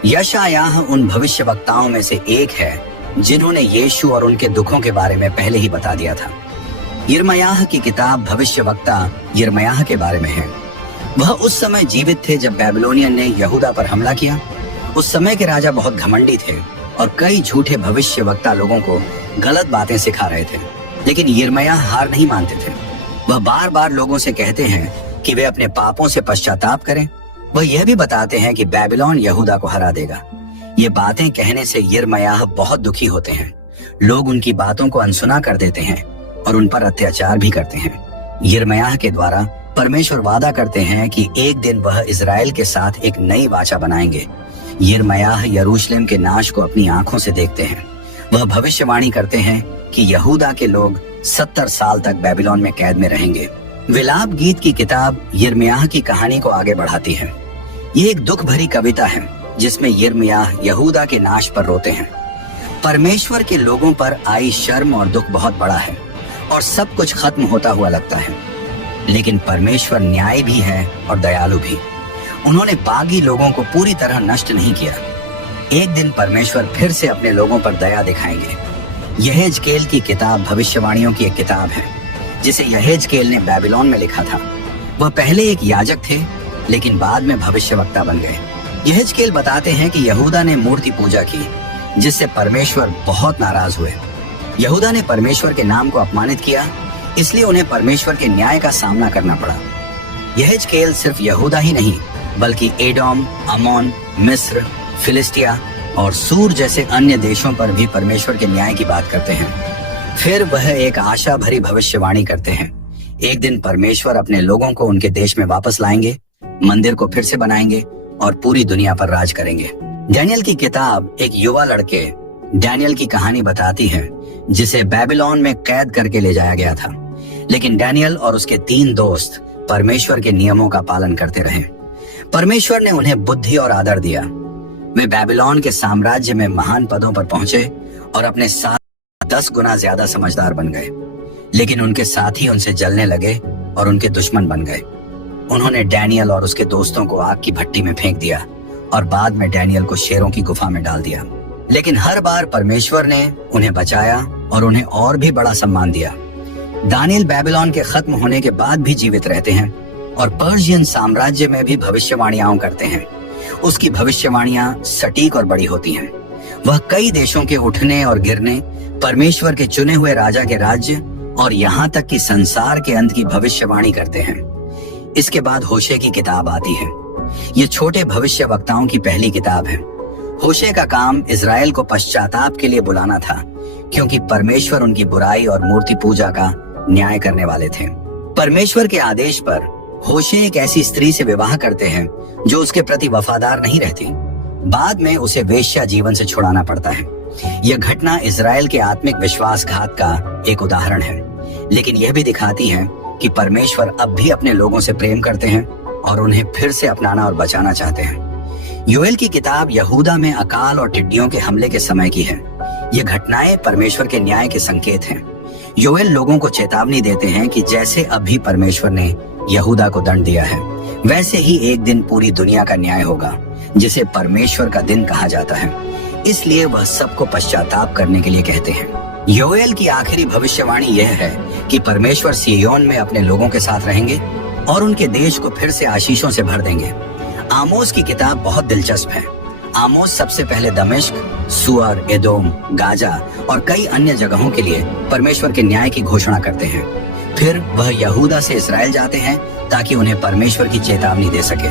यशायाह उन भविष्यवक्ताओं में से एक है जिन्होंने यीशु और उनके दुखों के बारे में पहले ही बता दिया था। यिर्मयाह की किताब भविष्यवक्ता यिर्मयाह के बारे में है। वह उस समय जीवित थे जब बेबीलोनियन ने यहूदा पर हमला किया। उस समय के राजा बहुत घमंडी थे और कई झूठे भविष्यवक्ता लोगों को गलत बातें सिखा रहे थे, लेकिन यिर्मयाह हार नहीं मानते थे। वह बार बार लोगों से कहते हैं कि वे अपने पापों से पश्चाताप करें। वह यह भी बताते हैं कि बेबीलोन यहूदा को हरा देगा। ये बातें कहने से यिर्मयाह बहुत दुखी होते हैं। लोग उनकी बातों को अनसुना कर देते हैं और उन पर अत्याचार भी करते हैं। यिर्मयाह के द्वारा परमेश्वर वादा करते हैं कि एक दिन वह इजराइल के साथ एक नई वाचा बनाएंगे। यिर्मयाह यरूशलेम के नाश को अपनी आंखों से देखते हैं। वह भविष्यवाणी करते हैं कि यहूदा के लोग 70 साल तक बेबीलोन में कैद में रहेंगे। विलाप गीत की किताब यिर्मयाह की कहानी को आगे बढ़ाती है। ये एक दुख भरी कविता है जिसमें यिर्मयाह यहूदा के नाश पर रोते हैं। परमेश्वर के लोगों पर आई शर्म और दुख बहुत बड़ा है और सब कुछ खत्म होता हुआ लगता है, लेकिन परमेश्वर न्याय भी है और दयालु भी। उन्होंने बागी लोगों को पूरी तरह नष्ट नहीं किया। एक दिन परमेश्वर फिर से अपने लोगों पर दया दिखाएंगे। यहेजकेल की किताब भविष्यवाणियों की एक किताब है जिसे यहेजकेल ने बेबीलोन में लिखा था। वह पहले एक याजक थे, लेकिन बाद में भविष्यवक्ता बन गए। यहेजकेल बताते हैं कि यहूदा ने मूर्ति पूजा की, जिससे परमेश्वर बहुत नाराज हुए। यहूदा ने परमेश्वर के नाम को अपमानित किया, इसलिए उन्हें परमेश्वर के न्याय का सामना करना पड़ा। यहेजकेल सिर्फ यहूदा ही नहीं बल्कि एडोम, अमोन, मिस्र, फिलिस्तिया और सूर जैसे अन्य देशों पर भी परमेश्वर के न्याय की बात करते हैं। फिर वह एक आशा भरी भविष्यवाणी करते हैं। एक दिन परमेश्वर अपने लोगों को उनके देश में वापस लाएंगे, मंदिर को फिर से बनाएंगे और पूरी दुनिया पर राज करेंगे। डैनियल की किताब एक युवा लड़के डैनियल की कहानी बताती है जिसे बेबीलोन में कैद करके ले जाया गया था, लेकिन डैनियल और उसके 3 दोस्त परमेश्वर के नियमों का पालन करते रहे। परमेश्वर ने उन्हें बुद्धि और आदर दिया। वे बेबीलोन के साम्राज्य में महान पदों पर पहुंचे और अपने साथ 10 गुना ज्यादा समझदार बन गए, लेकिन उनके साथी उनसे जलने लगे और उनके दुश्मन बन गए। उन्होंने डैनियल और उसके दोस्तों को आग की भट्टी में फेंक दिया और बाद में डैनियल को शेरों की गुफा में डाल दिया। लेकिन हर बार परमेश्वर ने उन्हें बचाया और उन्हें और भी बड़ा सम्मान दिया। दानियल बेबीलोन के खत्म होने के बाद भी जीवित रहते हैं और पर्शियन साम्राज्य में भी भविष्यवाणियां करते हैं। उसकी भविष्यवाणियां सटीक और बड़ी होती हैं। वह कई देशों के उठने और गिरने, परमेश्वर के चुने हुए राजा के राज्य और यहाँ तक कि संसार के अंत की भविष्यवाणी करते हैं। इसके बाद होशे की किताब आती है। ये छोटे भविष्य वक्ताओं की पहली किताब है। होशे का काम इजराइल को पश्चाताप के लिए बुलाना था, क्योंकि परमेश्वर उनकी बुराई और मूर्ति पूजा का न्याय करने वाले थे। परमेश्वर के आदेश पर होशे एक ऐसी स्त्री से विवाह करते हैं जो उसके प्रति वफादार नहीं रहती। बाद में उसे वेश्या जीवन से छुड़ाना पड़ता है। यह घटना इजराइल के आत्मिक विश्वासघात का एक उदाहरण है, लेकिन यह भी दिखाती है कि परमेश्वर अब भी अपने लोगों से प्रेम करते हैं और उन्हें फिर से अपनाना और बचाना चाहते हैं। योएल की किताब यहूदा में अकाल और टिड्डियों के हमले के समय की है। ये घटनाएं परमेश्वर के न्याय के संकेत हैं। योएल लोगों को चेतावनी देते हैं कि जैसे अभी परमेश्वर ने यहूदा को दंड दिया है, वैसे ही एक दिन पूरी दुनिया का न्याय होगा, जिसे परमेश्वर का दिन कहा जाता है। इसलिए वह सबको पश्चाताप करने के लिए कहते हैं। योएल की आखिरी भविष्यवाणी यह है कि परमेश्वर सिय्योन में अपने लोगों के साथ रहेंगे और उनके देश को फिर से आशीषों से भर देंगे। आमोस की किताब बहुत दिलचस्प है। आमोस सबसे पहले दमिश्क, सुअर, एदोम, गाजा और कई अन्य जगहों के लिए परमेश्वर के न्याय की घोषणा करते हैं। फिर वह यहूदा से इस्राएल जाते हैं ताकि उन्हें परमेश्वर की चेतावनी दे सके।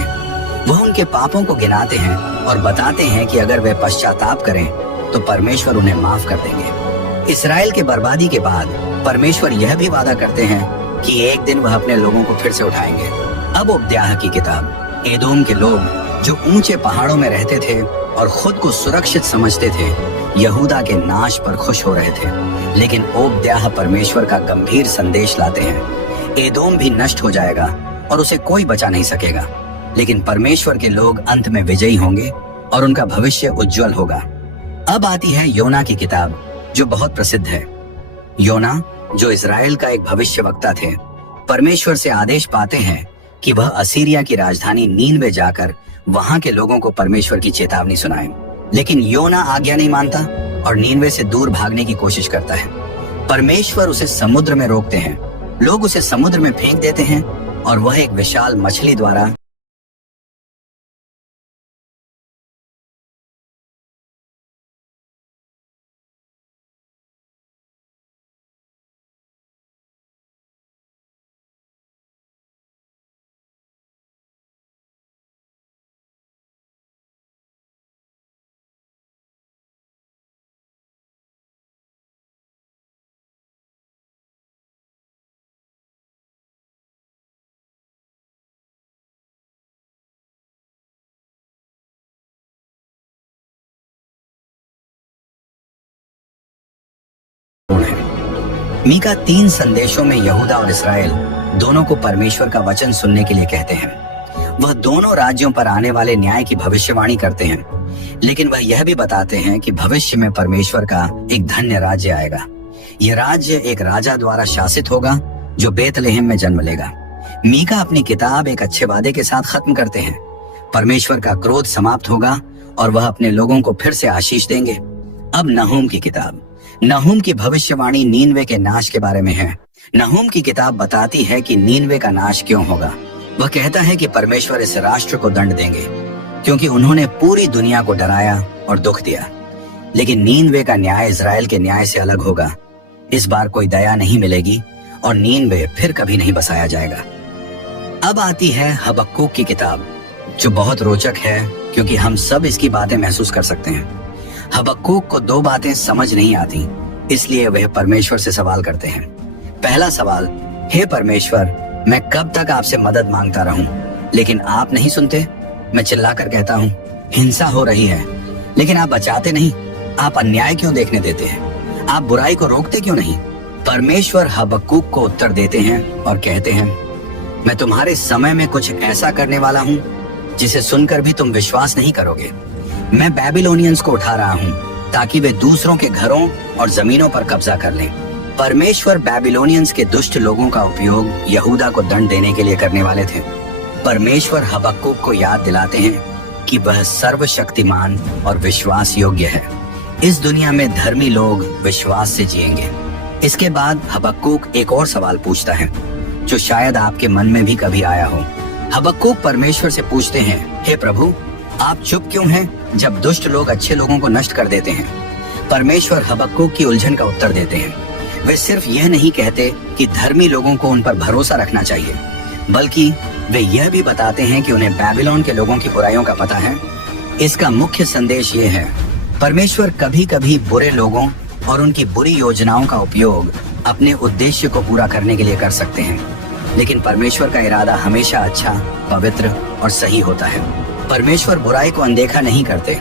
वह उनके पापों को गिनाते हैं और बताते हैं कि अगर वे पश्चाताप करें तो परमेश्वर उन्हें माफ कर देंगे। इस्राएल के बर्बादी के बाद परमेश्वर यह भी वादा करते हैं कि एक दिन वह अपने लोगों को फिर से उठाएंगे। अब उपद्याह की किताब। एदोम के लोग जो ऊंचे पहाड़ों में रहते थे और खुद को सुरक्षित समझते थे, यहूदा के नाश पर खुश हो रहे थे। लेकिन उपद्याह परमेश्वर का गंभीर संदेश लाते हैं। एदोम भी नष्ट हो जाएगा और उसे कोई बचा नहीं सकेगा, लेकिन परमेश्वर के लोग अंत में विजयी होंगे और उनका भविष्य उज्जवल होगा। अब आती है योना की किताब, जो बहुत प्रसिद्ध है। योना, जो इजराइल का एक भविष्यवक्ता थे, परमेश्वर से आदेश पाते हैं कि वह असीरिया की राजधानी नीनवे जाकर वहां के लोगों को परमेश्वर की चेतावनी सुनाएं। लेकिन योना आज्ञा नहीं मानता और नीनवे से दूर भागने की कोशिश करता है। परमेश्वर उसे समुद्र में रोकते हैं। लोग उसे समुद्र में फेंक देते हैं और वह एक विशाल मछली द्वारा मीका 3 संदेशों में यहूदा और इस्राएल दोनों को परमेश्वर का वचन सुनने के लिए कहते हैं। वह दोनों राज्यों पर आने वाले न्याय की भविष्यवाणी करते हैं, लेकिन वह यह भी बताते हैं कि भविष्य में परमेश्वर का एक धन्य राज्य आएगा। यह राज्य एक राजा द्वारा शासित होगा जो बेतलेहम में जन्म लेगा। मीका अपनी किताब एक अच्छे वादे के साथ खत्म करते हैं। परमेश्वर का क्रोध समाप्त होगा और वह अपने लोगों को फिर से आशीष देंगे। अब नहूम की किताब। नहूम की भविष्यवाणी नीनवे के नाश के बारे में है। नहूम की किताब बताती है कि नीनवे का नाश क्यों होगा। वह कहता है कि परमेश्वर इस राष्ट्र को दंड देंगे क्योंकि उन्होंने पूरी दुनिया को डराया और दुख दिया। लेकिन नीनवे का न्याय इजराइल के न्याय से अलग होगा। इस बार कोई दया नहीं मिलेगी और नीनवे फिर कभी नहीं बसाया जाएगा। अब आती है हबक्कूक की किताब, जो बहुत रोचक है क्योंकि हम सब इसकी बातें महसूस कर सकते हैं। हबक्कूक को 2 बातें समझ नहीं आती, इसलिए वह परमेश्वर से सवाल करते हैं। पहला सवाल, हे परमेश्वर, मैं कब तक आपसे मदद मांगता रहूं, लेकिन आप नहीं सुनते। मैं चिल्लाकर कहता हूं, हिंसा हो रही है, लेकिन आप बचाते नहीं। आप अन्याय क्यों देखने देते हैं? आप बुराई को रोकते क्यों नहीं? परमेश्वर हबक्कूक को उत्तर देते हैं और कहते हैं, मैं तुम्हारे समय में कुछ ऐसा करने वाला हूं जिसे सुनकर भी तुम विश्वास नहीं करोगे। मैं बैबिलोनियंस को उठा रहा हूं ताकि वे दूसरों के घरों और जमीनों पर कब्जा कर लें। परमेश्वर बैबिलोनियंस के दुष्ट लोगों का उपयोग यहूदा को दंड देने के लिए करने वाले थे। परमेश्वर हबक्कूक को याद दिलाते हैं कि वह सर्वशक्तिमान और विश्वास योग्य है। इस दुनिया में धर्मी लोग विश्वास से जिएंगे। इसके बाद हबक्कूक एक और सवाल पूछता है जो शायद आपके मन में भी कभी आया हो। हबक्कूक परमेश्वर से पूछते हैं, हे प्रभु, आप चुप क्यों हैं जब दुष्ट लोग अच्छे लोगों को नष्ट कर देते हैं? परमेश्वर हबक्कूक की उलझन का उत्तर देते हैं। वे सिर्फ यह नहीं कहते कि धर्मी लोगों को उन पर भरोसा रखना चाहिए, बल्कि वे यह भी बताते हैं कि उन्हें बैबिलोन के लोगों की बुराइयों का पता है। इसका मुख्य संदेश ये है, परमेश्वर कभी कभी बुरे लोगों और उनकी बुरी योजनाओं का उपयोग अपने उद्देश्य को पूरा करने के लिए कर सकते हैं, लेकिन परमेश्वर का इरादा हमेशा अच्छा, पवित्र और सही होता है। परमेश्वर बुराई को अनदेखा नहीं करते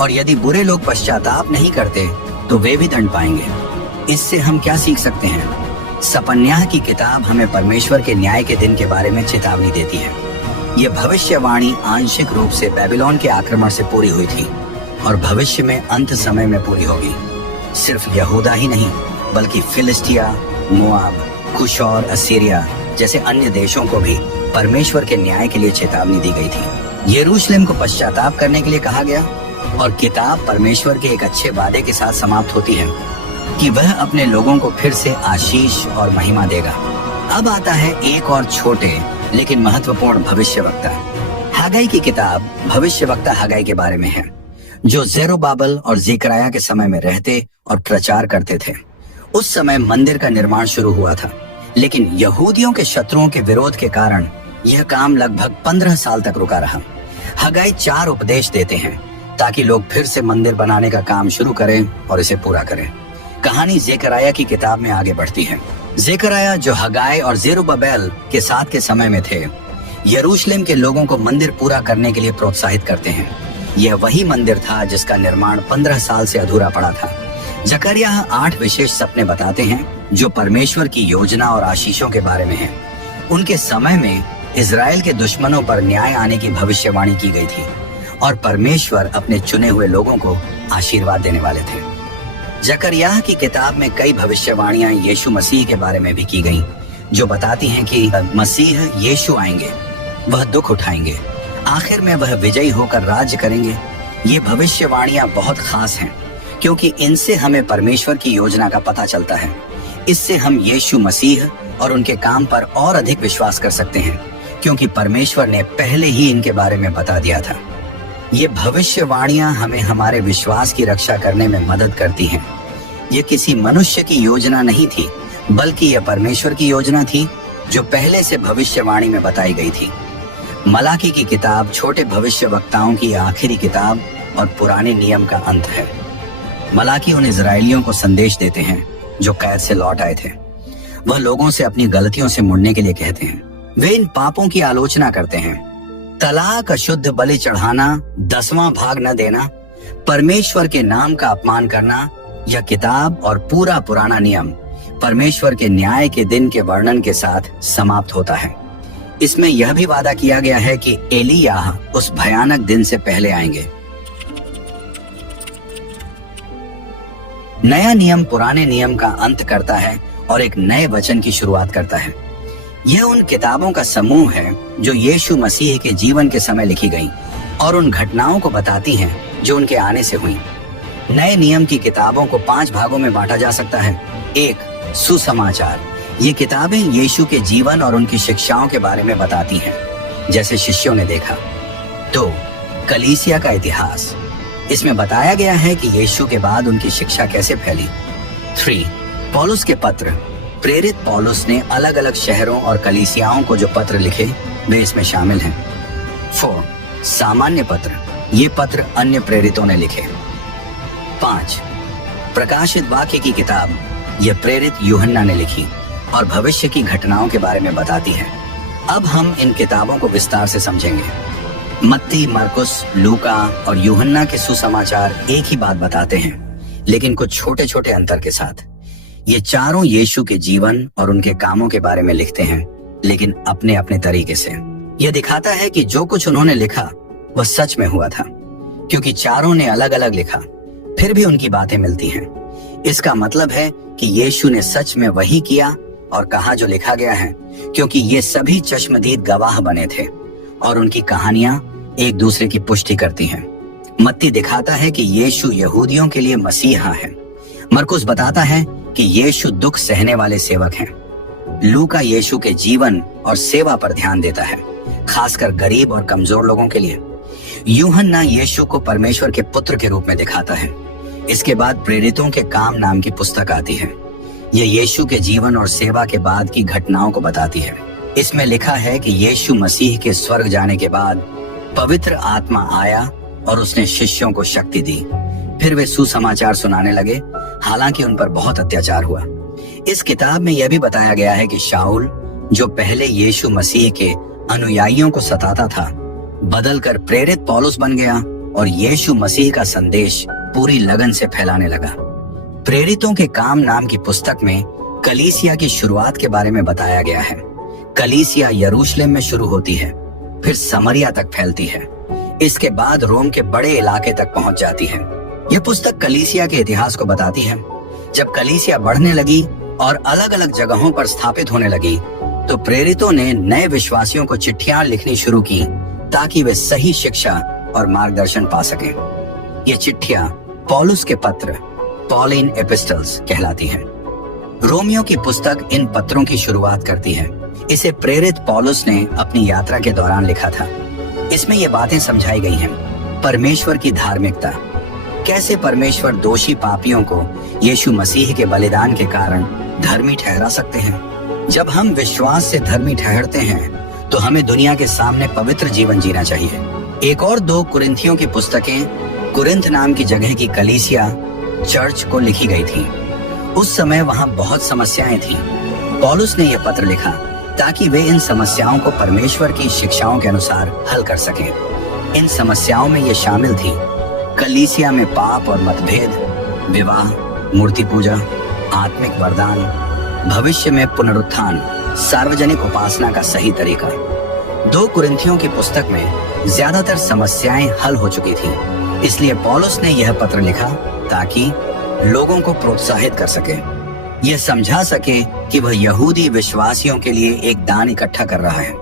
और यदि बुरे लोग पश्चाताप नहीं करते तो वे भी दंड पाएंगे। इससे हम क्या सीख सकते हैं? सपन्याह की किताब हमें परमेश्वर के न्याय के दिन के बारे में चेतावनी देती है। यह भविष्यवाणी आंशिक रूप से बेबीलोन के आक्रमण से पूरी हुई थी और भविष्य में अंत समय में पूरी होगी। सिर्फ यहूदा ही नहीं बल्कि फिलिस्टिया, मोआब, कुश और असीरिया जैसे अन्य देशों को भी परमेश्वर के न्याय के लिए चेतावनी दी गई थी। यरूशलेम को पश्चाताप करने के लिए कहा गया और किताब परमेश्वर के एक अच्छे वादे के साथ समाप्त होती है कि वह अपने लोगों को फिर से आशीष और महिमा देगा। अब आता है एक और छोटे लेकिन महत्वपूर्ण भविष्यवक्ता। हगाई की किताब भविष्यवक्ता हगाई के बारे में है, जो जेरुब्बाबेल और ज़ेकरिया के समय में रहते और प्रचार करते थे। उस समय मंदिर का निर्माण शुरू हुआ था, लेकिन यहूदियों के शत्रुओं के विरोध के कारण यह काम लगभग 15 साल तक रुका रहा। हगाई 4 उपदेश देते हैं ताकि लोग फिर से मंदिर बनाने का काम शुरू करें और इसे पूरा करें। कहानी ज़ेकरिया की किताब में आगे बढ़ती है। ज़ेकरिया, जो हगाई और जेरुब्बाबेल के साथ के समय में थे, यरूशलेम के लोगों को मंदिर पूरा करने के लिए प्रोत्साहित करते हैं। यह वही मंदिर था जिसका निर्माण 15 साल से अधूरा पड़ा था। जकरिया 8 विशेष सपने बताते हैं जो परमेश्वर की योजना और आशीषों के बारे में हैं। उनके समय में इजराइल के दुश्मनों पर न्याय आने की भविष्यवाणी की गई थी और परमेश्वर अपने चुने हुए लोगों को आशीर्वाद देने वाले थे। जकरिया की किताब में कई भविष्यवाणियां यीशु मसीह के बारे में भी की गईं, जो बताती हैं कि मसीह यीशु आएंगे, वह दुख उठाएंगे, आखिर में वह विजयी होकर राज्य करेंगे। ये भविष्यवाणियां बहुत खास हैं क्योंकि इनसे हमें परमेश्वर की योजना का पता चलता है। इससे हम यीशु मसीह और उनके काम पर और अधिक विश्वास कर सकते हैं क्योंकि परमेश्वर ने पहले ही इनके बारे में बता दिया था। ये भविष्यवाणियां हमें हमारे विश्वास की रक्षा करने में मदद करती हैं। ये किसी मनुष्य की योजना नहीं थी, बल्कि यह परमेश्वर की योजना थी जो पहले से भविष्यवाणी में बताई गई थी। मलाकी की किताब छोटे भविष्यवक्ताओं की आखिरी किताब और पुराने नियम का अंत है। मलाकी उन इजरायलियों को संदेश देते हैं जो कैद से लौट आए थे। वह लोगों से अपनी गलतियों से मुड़ने के लिए कहते हैं। वे इन पापों की आलोचना करते हैं। तलाक, अशुद्ध बलि चढ़ाना, 10वां भाग न देना, परमेश्वर के नाम का अपमान करना। यह किताब और पूरा पुराना नियम परमेश्वर के न्याय के दिन के वर्णन के साथ समाप्त होता है। इसमें यह भी वादा किया गया है कि एलियाह उस भयानक दिन से पहले आएंगे। नया नियम पुराने नियम का अंत करता है और एक नए वचन की शुरुआत करता है। यह उन किताबों का समूह है जो यीशु मसीह के जीवन के समय लिखी गईं और उन घटनाओं को बताती हैं जो उनके आने से हुई। नए नियम की किताबों को 5 भागों में बांटा जा सकता है। 1. सुसमाचार। ये किताबें यीशु के जीवन और उनकी शिक्षाओं के बारे में बताती हैं, जैसे शिष्यों ने देखा। 2. कलीसिया का इतिहास। इसमें बताया गया है कि यीशु के बाद उनकी शिक्षा कैसे फैली। 3. पौलुस के पत्र। प्रेरित पौलुस ने अलग अलग शहरों और कलीसियाओं को जो पत्र लिखे वे इसमें शामिल हैं। 4. सामान्य पत्र। ये पत्र अन्य प्रेरितों ने लिखे। 5. प्रकाशित वाक्य की किताब। यह प्रेरित यूहन्ना ने लिखी और भविष्य की घटनाओं के बारे में बताती है। अब हम इन किताबों को विस्तार से समझेंगे। मत्ती, मरकुस, लूका और यूहन्ना के सुसमाचार एक ही बात बताते हैं, लेकिन कुछ छोटे छोटे अंतर के साथ। ये चारों यीशु के जीवन और उनके कामों के बारे में लिखते हैं, लेकिन अपने अपने तरीके से। यह दिखाता है कि जो कुछ उन्होंने लिखा वह सच में हुआ था, क्योंकि चारों ने अलग अलग लिखा, फिर भी उनकी बातें मिलती हैं। इसका मतलब है कि यीशु ने सच में वही किया और कहा जो लिखा गया है, क्योंकि ये सभी चश्मदीद गवाह बने थे और उनकी कहानियां एक दूसरे की पुष्टि करती हैं। मत्ती दिखाता है कि यीशु यहूदियों के लिए मसीहा है। मरकुस बताता है कि यीशु दुख सहने वाले सेवक हैं। लूका यीशु के जीवन और सेवा पर ध्यान देता है, खासकर गरीब और कमजोर लोगों के लिए। यूहन्ना यीशु को परमेश्वर के पुत्र के रूप में दिखाता है। इसके बाद प्रेरितों के काम नाम की पुस्तक आती है। यह यीशु के जीवन और सेवा के बाद की घटनाओं को बताती है। इसमें लिखा है कि यीशु मसीह के स्वर्ग जाने के बाद पवित्र आत्मा आया और उसने शिष्यों को शक्ति दी। फिर वे सुसमाचार सुनाने लगे, हालांकि उन पर बहुत अत्याचार हुआ। इस किताब में यह भी बताया गया है कि शाऊल, जो पहले यीशु मसीह के अनुयायियों को सताता था, बदलकर प्रेरित पौलुस बन गया और यीशु मसीह का संदेश पूरी लगन से फैलाने लगा। प्रेरितों के काम नाम की पुस्तक में कलीसिया की शुरुआत के बारे में बताया गया है। कलीसिया यरूशलेम में शुरू होती है, फिर समरिया तक फैलती है। इसके बाद रोम के बड़े इलाके तक पहुंच जाती है। यह पुस्तक कलीसिया के इतिहास को बताती है। जब कलीसिया बढ़ने लगी और अलग अलग जगहों पर स्थापित होने लगी, तो प्रेरितों ने नए विश्वासियों को चिट्ठियां लिखनी शुरू की ताकि वे सही शिक्षा और मार्गदर्शन पा सकें। ये चिट्ठियां पौलुस के पत्र, पॉलिन एपिस्टल्स कहलाती हैं। रोमियो की पुस्तक इन पत्रों की शुरुआत करती है। इसे प्रेरित पौलुस ने अपनी यात्रा के दौरान लिखा था। इसमें ये बातें समझाई गई हैं। परमेश्वर की धार्मिकता, कैसे परमेश्वर दोषी पापियों को यीशु मसीह के बलिदान के कारण धर्मी ठहरा सकते हैं। जब हम विश्वास से धर्मी ठहरते हैं तो हमें दुनिया के सामने पवित्र जीवन जीना चाहिए। एक और 2 कुरिन्थियों की पुस्तकें कुरिन्थ नाम की जगह की कलीसिया चर्च को लिखी गई थी। उस समय वहां बहुत समस्याएं थी। पौलुस ने यह पत्र लिखा ताकि वे इन समस्याओं को परमेश्वर की शिक्षाओं के अनुसार हल कर सकें। इन समस्याओं में ये शामिल थी कलीसिया में पाप और मतभेद, विवाह, मूर्ति पूजा, आत्मिक वरदान, भविष्य में पुनरुत्थान, सार्वजनिक उपासना का सही तरीका। 2 कुरिन्थियों की पुस्तक में ज्यादातर समस्याएं हल हो चुकी थी। इसलिए पौलुस ने यह पत्र लिखा ताकि लोगों को प्रोत्साहित कर सके, यह समझा सके कि वह यहूदी विश्वासियों के लिए एक दान इकट्ठा कर रहा है,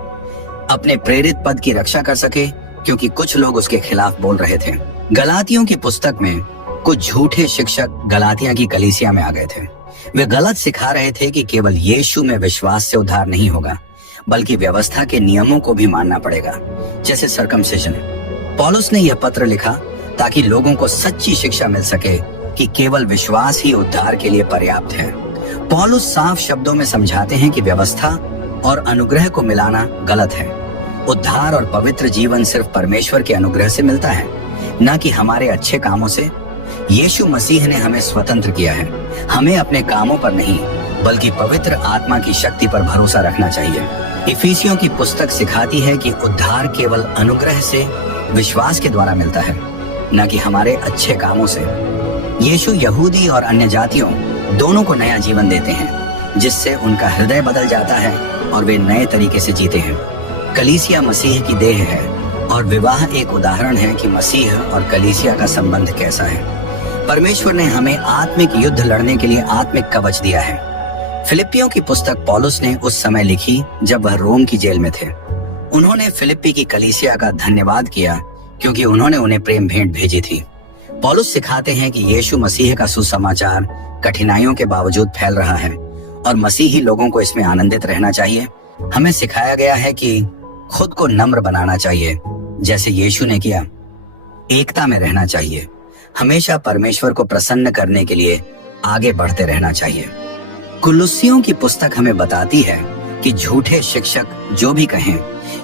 अपने प्रेरित पद की रक्षा कर सके, क्योंकि कुछ लोग उसके खिलाफ बोल रहे थे। गलातियों की पुस्तक में कुछ झूठे शिक्षक गलातिया की कलीसिया में आ गए थे। वे गलत सिखा रहे थे कि केवल यीशु में विश्वास से उद्धार नहीं होगा, बल्कि व्यवस्था के नियमों को भी मानना पड़ेगा, जैसे सर्कमसिजन। पौलुस ने यह पत्र लिखा ताकि लोगों को सच्ची शिक्षा मिल सके कि केवल विश्वास ही उद्धार के लिए पर्याप्त है। पौलुस साफ शब्दों में समझाते हैं कि व्यवस्था और अनुग्रह को मिलाना गलत है। उद्धार और पवित्र जीवन सिर्फ परमेश्वर के अनुग्रह से मिलता है, न कि हमारे अच्छे कामों से। यीशु मसीह ने हमें स्वतंत्र किया है। हमें अपने कामों पर नहीं, बल्कि पवित्र आत्मा की शक्ति पर भरोसा रखना चाहिए। इफिसियों की पुस्तक सिखाती है कि उद्धार केवल अनुग्रह से, विश्वास के द्वारा मिलता है, न कि हमारे अच्छे कामों से। यीशु यहूदी और अन्य जातियों दोनों को नया जीवन देते हैं, जिससे उनका हृदय बदल जाता है और वे नए तरीके से जीते हैं। कलीसिया मसीह की देह है और विवाह एक उदाहरण है कि मसीह और कलीसिया का संबंध कैसा है। परमेश्वर ने हमें आत्मिक युद्ध लड़ने के लिए आत्मिक कवच दिया है। फिलिपियों की पुस्तक पौलुस ने उस समय लिखी जब वह रोम की जेल में थे। उन्होंने फिलिप्पी की कलीसिया का धन्यवाद किया क्योंकि उन्होंने उन्हें प्रेम भेंट भेजी थी। पौलुस सिखाते हैं कि यीशु मसीह का सुसमाचार कठिनाइयों के बावजूद फैल रहा है और मसीही लोगों को इसमें आनंदित रहना चाहिए। हमें सिखाया गया है कि खुद को नम्र बनाना चाहिए, जैसे यीशु ने किया। एकता में रहना चाहिए। हमेशा परमेश्वर को प्रसन्न करने के लिए आगे बढ़ते रहना चाहिए। कुलुस्सियों की पुस्तक हमें बताती है कि झूठे शिक्षक जो भी कहें,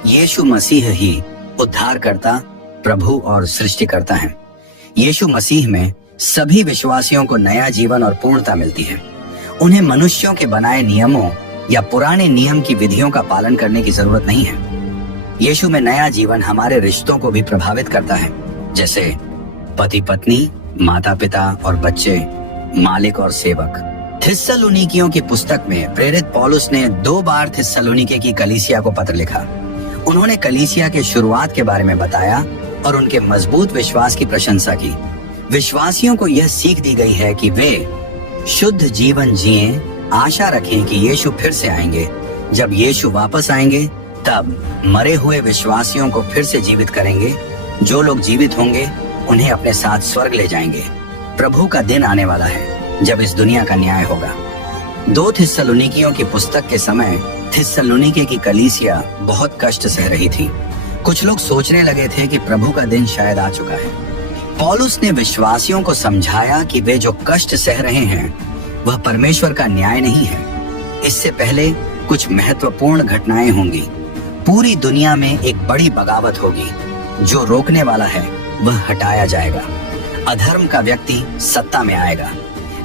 यीशु मसीह ही उद्धारकर्ता, प्रभु और सृष्टिकर्ता है। यीशु मसीह में सभी विश्वासियों को नया जीवन और पूर्णता मिलती है। उन्हें मनुष्यों के बनाए नियमों या पुराने नियम की विधियों का पालन करने की जरूरत नहीं है। यीशु में नया जीवन हमारे रिश्तों को भी प्रभावित करता है, जैसे पति पत्नी, माता पिता और बच्चे, मालिक और सेवक। थिस्सलुनीकियों की पुस्तक में प्रेरित पौलुस ने 2 बार थिस्सलुनीके की कलीसिया को पत्र लिखा। उन्होंने कलीसिया के शुरुआत के बारे में बताया और उनके मजबूत विश्वास की प्रशंसा की। विश्वासियों को यह सीख दी गई है कि वे शुद्ध जीवन जिएं, आशा रखें कि यीशु फिर से आएंगे। जब यीशु वापस आएंगे तब मरे हुए विश्वासियों को फिर से जीवित करेंगे। जो लोग जीवित होंगे उन्हें अपने साथ स्वर्ग ले जाएंगे। प्रभु का दिन आने वाला है जब इस दुनिया का न्याय होगा। 2 थिस्सलुनीकियों की पुस्तक के समय थिस्सलुनीके की कलीसिया बहुत कष्ट सह रही थी। कुछ लोग सोचने लगे थे कि प्रभु का दिन शायद आ चुका है। पौलुस ने विश्वासियों को समझाया कि वे जो कष्ट सह रहे हैं वह परमेश्वर का न्याय नहीं है। इससे पहले कुछ महत्वपूर्ण घटनाएं होंगी। पूरी दुनिया में एक बड़ी बगावत होगी। जो रोकने वाला है वह हटाया जाएगा। अधर्म का व्यक्ति सत्ता में आएगा,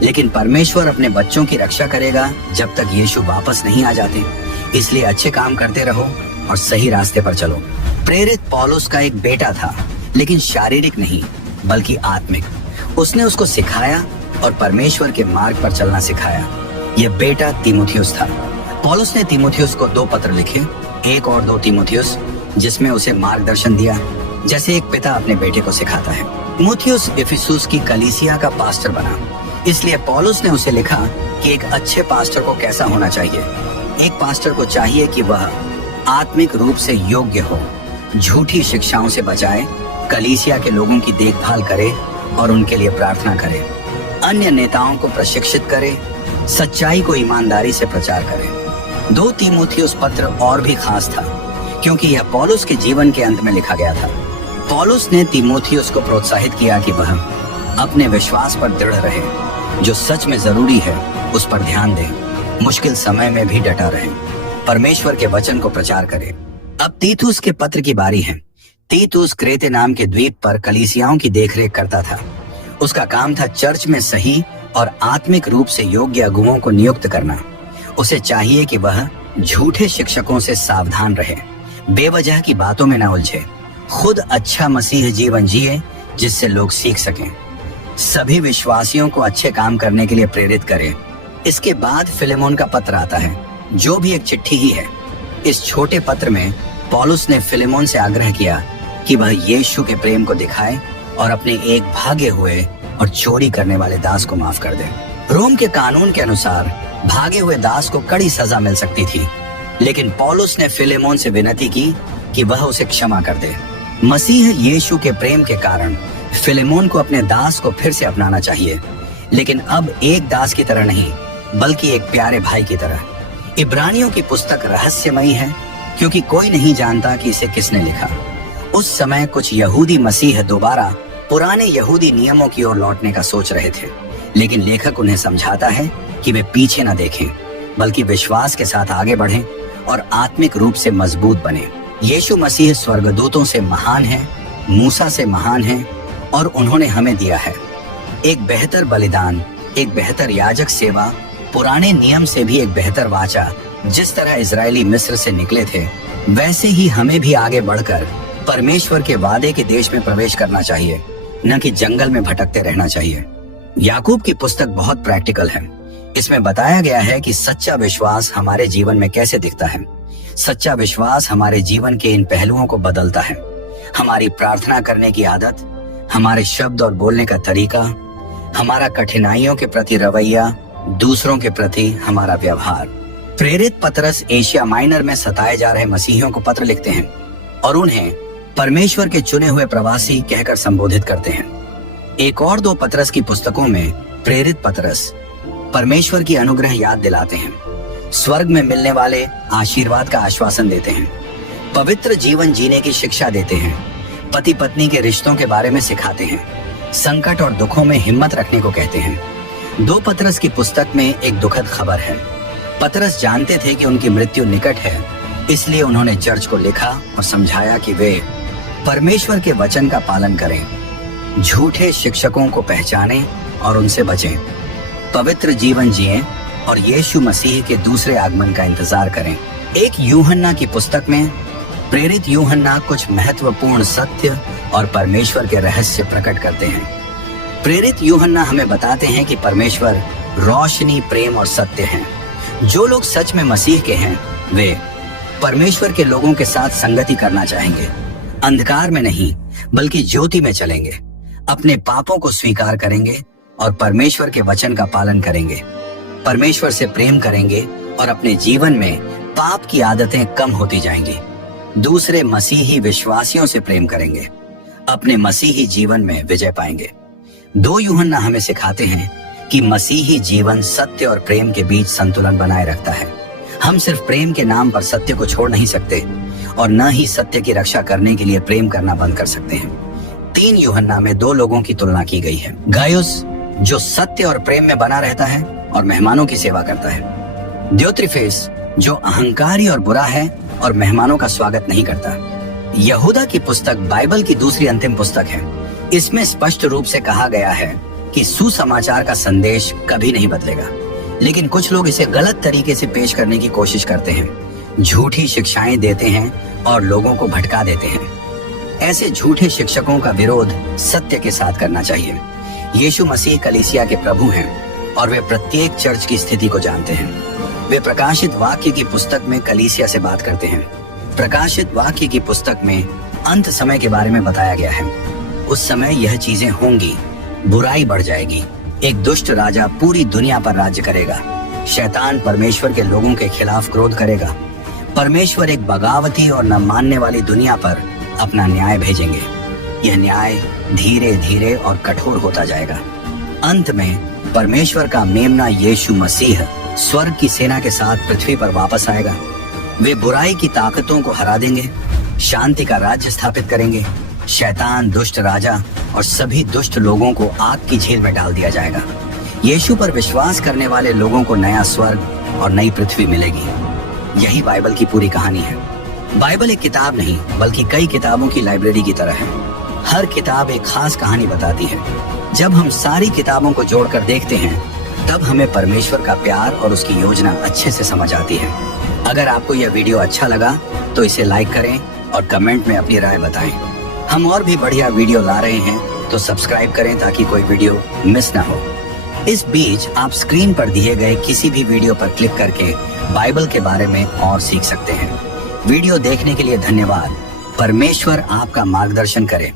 लेकिन परमेश्वर अपने बच्चों की रक्षा करेगा जब तक यीशु वापस नहीं आ जाते। इसलिए अच्छे काम करते रहो और सही रास्ते पर चलो। प्रेरित पौलुस का एक बेटा था, लेकिन शारीरिक नहीं बल्कि आत्मिक। उसने उसको सिखाया और परमेश्वर के मार्ग पर चलना सिखाया। यह बेटा तीमुथियुस था। पौलुस ने तीमुथियुस को 2 पत्र लिखे, 1 और 2 तीमुथियुस। जिसमें उसे मार्गदर्शन दिया जैसे एक पिता अपने बेटे को सिखाता है। तीमुथियुस इफिसुस की कलीसिया का पास्टर बना, इसलिए पौलुस ने उसे लिखा कि एक अच्छे पास्टर को कैसा होना चाहिए। एक पास्टर को चाहिए कि वह आत्मिक रूप से योग्य हो, झूठी शिक्षाओं से बचाए, कलीसिया के लोगों की देखभाल करे और उनके लिए प्रार्थना करे, अन्य नेताओं को प्रशिक्षित करे, सच्चाई को ईमानदारी से प्रचार करे। 2 तीमुथियुस पत्र और भी खास था क्योंकि यह पौलुस के जीवन के अंत में लिखा गया था। पौलुस ने तीमुथियुस को प्रोत्साहित किया कि वह अपने विश्वास पर दृढ़ रहे, जो सच में जरूरी है उस पर ध्यान दे, मुश्किल समय में भी डटा रहे, परमेश्वर के वचन को प्रचार करे। अब तीतुस के पत्र की बारी है। तीतुस क्रेते नाम के द्वीप पर कलीसियाओं की देखरेख करता था। उसका काम था चर्च में सही और आत्मिक रूप से योग्य अगुओं को नियुक्त करना। उसे चाहिए कि वह झूठे शिक्षकों से सावधान रहे, बेवजह की बातों में न उलझे, खुद अच्छा मसीह जीवन जिए जिससे लोग सीख सकें, सभी विश्वासियों को अच्छे काम करने के लिए प्रेरित करे। इसके बाद फिलेमोन का पत्र आता है, जो भी एक चिट्ठी ही है। इस छोटे पत्र में पौलुस ने फिलेमोन से आग्रह किया कि वह यीशु के प्रेम को दिखाए और अपने एक भागे हुए और चोरी करने वाले दास को माफ कर दे। रोम के कानून के अनुसार भागे हुए दास को कड़ी सजा मिल सकती थी, लेकिन पौलुस ने फिलेमोन से विनती की कि वह उसे क्षमा कर दे। मसीह यीशु के प्रेम के कारण फिलेमोन को अपने दास को फिर से अपनाना चाहिए, लेकिन अब एक दास की तरह नहीं, बल्कि एक प्यारे भाई की तरह। इब्रानियों की पुस्तक रहस्यमयी है क्योंकि कोई नहीं जानता कि इसे किसने लिखा। उस समय कुछ यहूदी मसीह दोबारा पुराने यहूदी नियमों की ओर लौटने का सोच रहे थे, लेकिन लेखक उन्हें समझाता है कि वे पीछे न देखें, बल्कि विश्वास के साथ आगे बढ़ें और आत्मिक रूप से मजबूत बने। यीशु मसीह स्वर्गदूतों से महान है, मूसा से महान है और उन्होंने हमें दिया है एक बेहतर बलिदान, एक बेहतर याजक सेवा, पुराने नियम से भी एक बेहतर वाचा। जिस तरह इजरायली मिस्र से निकले थे, वैसे ही हमें भी आगे बढ़कर परमेश्वर के वादे के देश में प्रवेश करना चाहिए, न कि जंगल में भटकते रहना चाहिए। याकूब की पुस्तक बहुत प्रैक्टिकल है। इसमें बताया गया है कि सच्चा विश्वास हमारे जीवन में कैसे दिखता है। सच्चा विश्वास हमारे जीवन के इन पहलुओं को बदलता है। हमारी प्रार्थना करने की आदत, हमारे शब्द और बोलने का तरीका, हमारा कठिनाइयों के प्रति रवैया, दूसरों के प्रति हमारा व्यवहार। प्रेरित पतरस एशिया माइनर में सताए जा रहे मसीहियों को पत्र लिखते हैं और उन्हें परमेश्वर के चुने हुए प्रवासी कहकर संबोधित करते हैं। एक और 2 पतरस की पुस्तकों में प्रेरित पतरस परमेश्वर की अनुग्रह याद दिलाते हैं, स्वर्ग में मिलने वाले आशीर्वाद का आश्वासन देते हैं, पवित्र जीवन जीने की शिक्षा देते हैं, पति पत्नी के रिश्तों के बारे में सिखाते हैं, संकट और दुखों में हिम्मत रखने को कहते हैं। 2 पतरस की पुस्तक में एक दुखद खबर है। पतरस जानते थे कि उनकी मृत्यु निकट है, इसलिए उन्होंने चर्च को लिखा और समझाया कि वे परमेश्वर के वचन का पालन करें, झूठे शिक्षकों को पहचानें और उनसे बचें, पवित्र जीवन जिएं और यीशु मसीह के दूसरे आगमन का इंतजार करें। एक यूहन्ना की पुस्तक में प्रेरित यूहन्ना कुछ महत्वपूर्ण सत्य और परमेश्वर के रहस्य प्रकट करते हैं। प्रेरित यूहन्ना हमें बताते हैं कि परमेश्वर रोशनी, प्रेम और सत्य हैं। जो लोग सच में मसीह के हैं, वे परमेश्वर के लोगों के साथ संगति करना चाहेंगे, अंधकार में नहीं बल्कि ज्योति में चलेंगे, अपने पापों को स्वीकार करेंगे और परमेश्वर के वचन का पालन करेंगे, परमेश्वर से प्रेम करेंगे और अपने जीवन में पाप की आदतें कम होती जाएंगी, दूसरे मसीही विश्वासियों से प्रेम करेंगे, अपने मसीही जीवन में विजय पाएंगे। 2 यूहन्ना हमें सिखाते हैं कि मसीही जीवन सत्य और प्रेम के बीच संतुलन बनाए रखता है। हम सिर्फ प्रेम के नाम पर सत्य को छोड़ नहीं सकते और न ही सत्य की रक्षा करने के लिए प्रेम करना बंद कर सकते हैं। 3 यूहन्ना में 2 लोगों की तुलना की गई है। गायुस, जो सत्य और प्रेम में बना रहता है और मेहमानों की सेवा करता है। द्योत्रिफेस, जो अहंकारी और बुरा है और मेहमानों का स्वागत नहीं करता। यहूदा की पुस्तक बाइबल की दूसरी अंतिम पुस्तक है। इसमें स्पष्ट रूप से कहा गया है कि सुसमाचार का संदेश कभी नहीं बदलेगा, लेकिन कुछ लोग इसे गलत तरीके से पेश करने की कोशिश करते हैं, झूठी शिक्षाएं देते हैं और लोगों को भटका देते हैं। ऐसे झूठे शिक्षकों का विरोध सत्य के साथ करना चाहिए। यीशु मसीह कलीसिया के प्रभु हैं और वे प्रत्येक चर्च की स्थिति को जानते हैं। वे प्रकाशित वाक्य की पुस्तक में कलीसिया से बात करते हैं। प्रकाशित वाक्य की पुस्तक में अंत समय के बारे में बताया गया है। उस समय यह चीजें होंगी, बुराई बढ़ जाएगी, एक दुष्ट राजा पूरी दुनिया पर राज्य करेगा। शैतान परमेश्वर के लोगों के खिलाफ क्रोध करेगा। परमेश्वर एक बगावती और न मानने वाली दुनिया पर अपना न्याय भेजेंगे। यह न्याय धीरे धीरे और कठोर होता जाएगा। अंत में परमेश्वर का मेमना यीशु मसीह स्वर्ग की सेना के साथ पृथ्वी पर वापस आएगा। वे बुराई की ताकतों को हरा देंगे, शांति का राज्य स्थापित करेंगे। शैतान, दुष्ट राजा और सभी दुष्ट लोगों को आग की झील में डाल दिया जाएगा। यीशु पर विश्वास करने वाले लोगों को नया स्वर्ग और नई पृथ्वी मिलेगी। यही बाइबल की पूरी कहानी है। बाइबल एक किताब नहीं बल्कि कई किताबों की लाइब्रेरी की तरह है। हर किताब एक खास कहानी बताती है। जब हम सारी किताबों को जोड़कर देखते हैं तब हमें परमेश्वर का प्यार और उसकी योजना अच्छे से समझ आती है। अगर आपको यह वीडियो अच्छा लगा तो इसे लाइक करें और कमेंट में अपनी राय बताएं। हम और भी बढ़िया वीडियो ला रहे हैं तो सब्सक्राइब करें ताकि कोई वीडियो मिस ना हो। इस बीच आप स्क्रीन पर दिए गए किसी भी वीडियो पर क्लिक करके बाइबल के बारे में और सीख सकते हैं। वीडियो देखने के लिए धन्यवाद। परमेश्वर आपका मार्गदर्शन करे।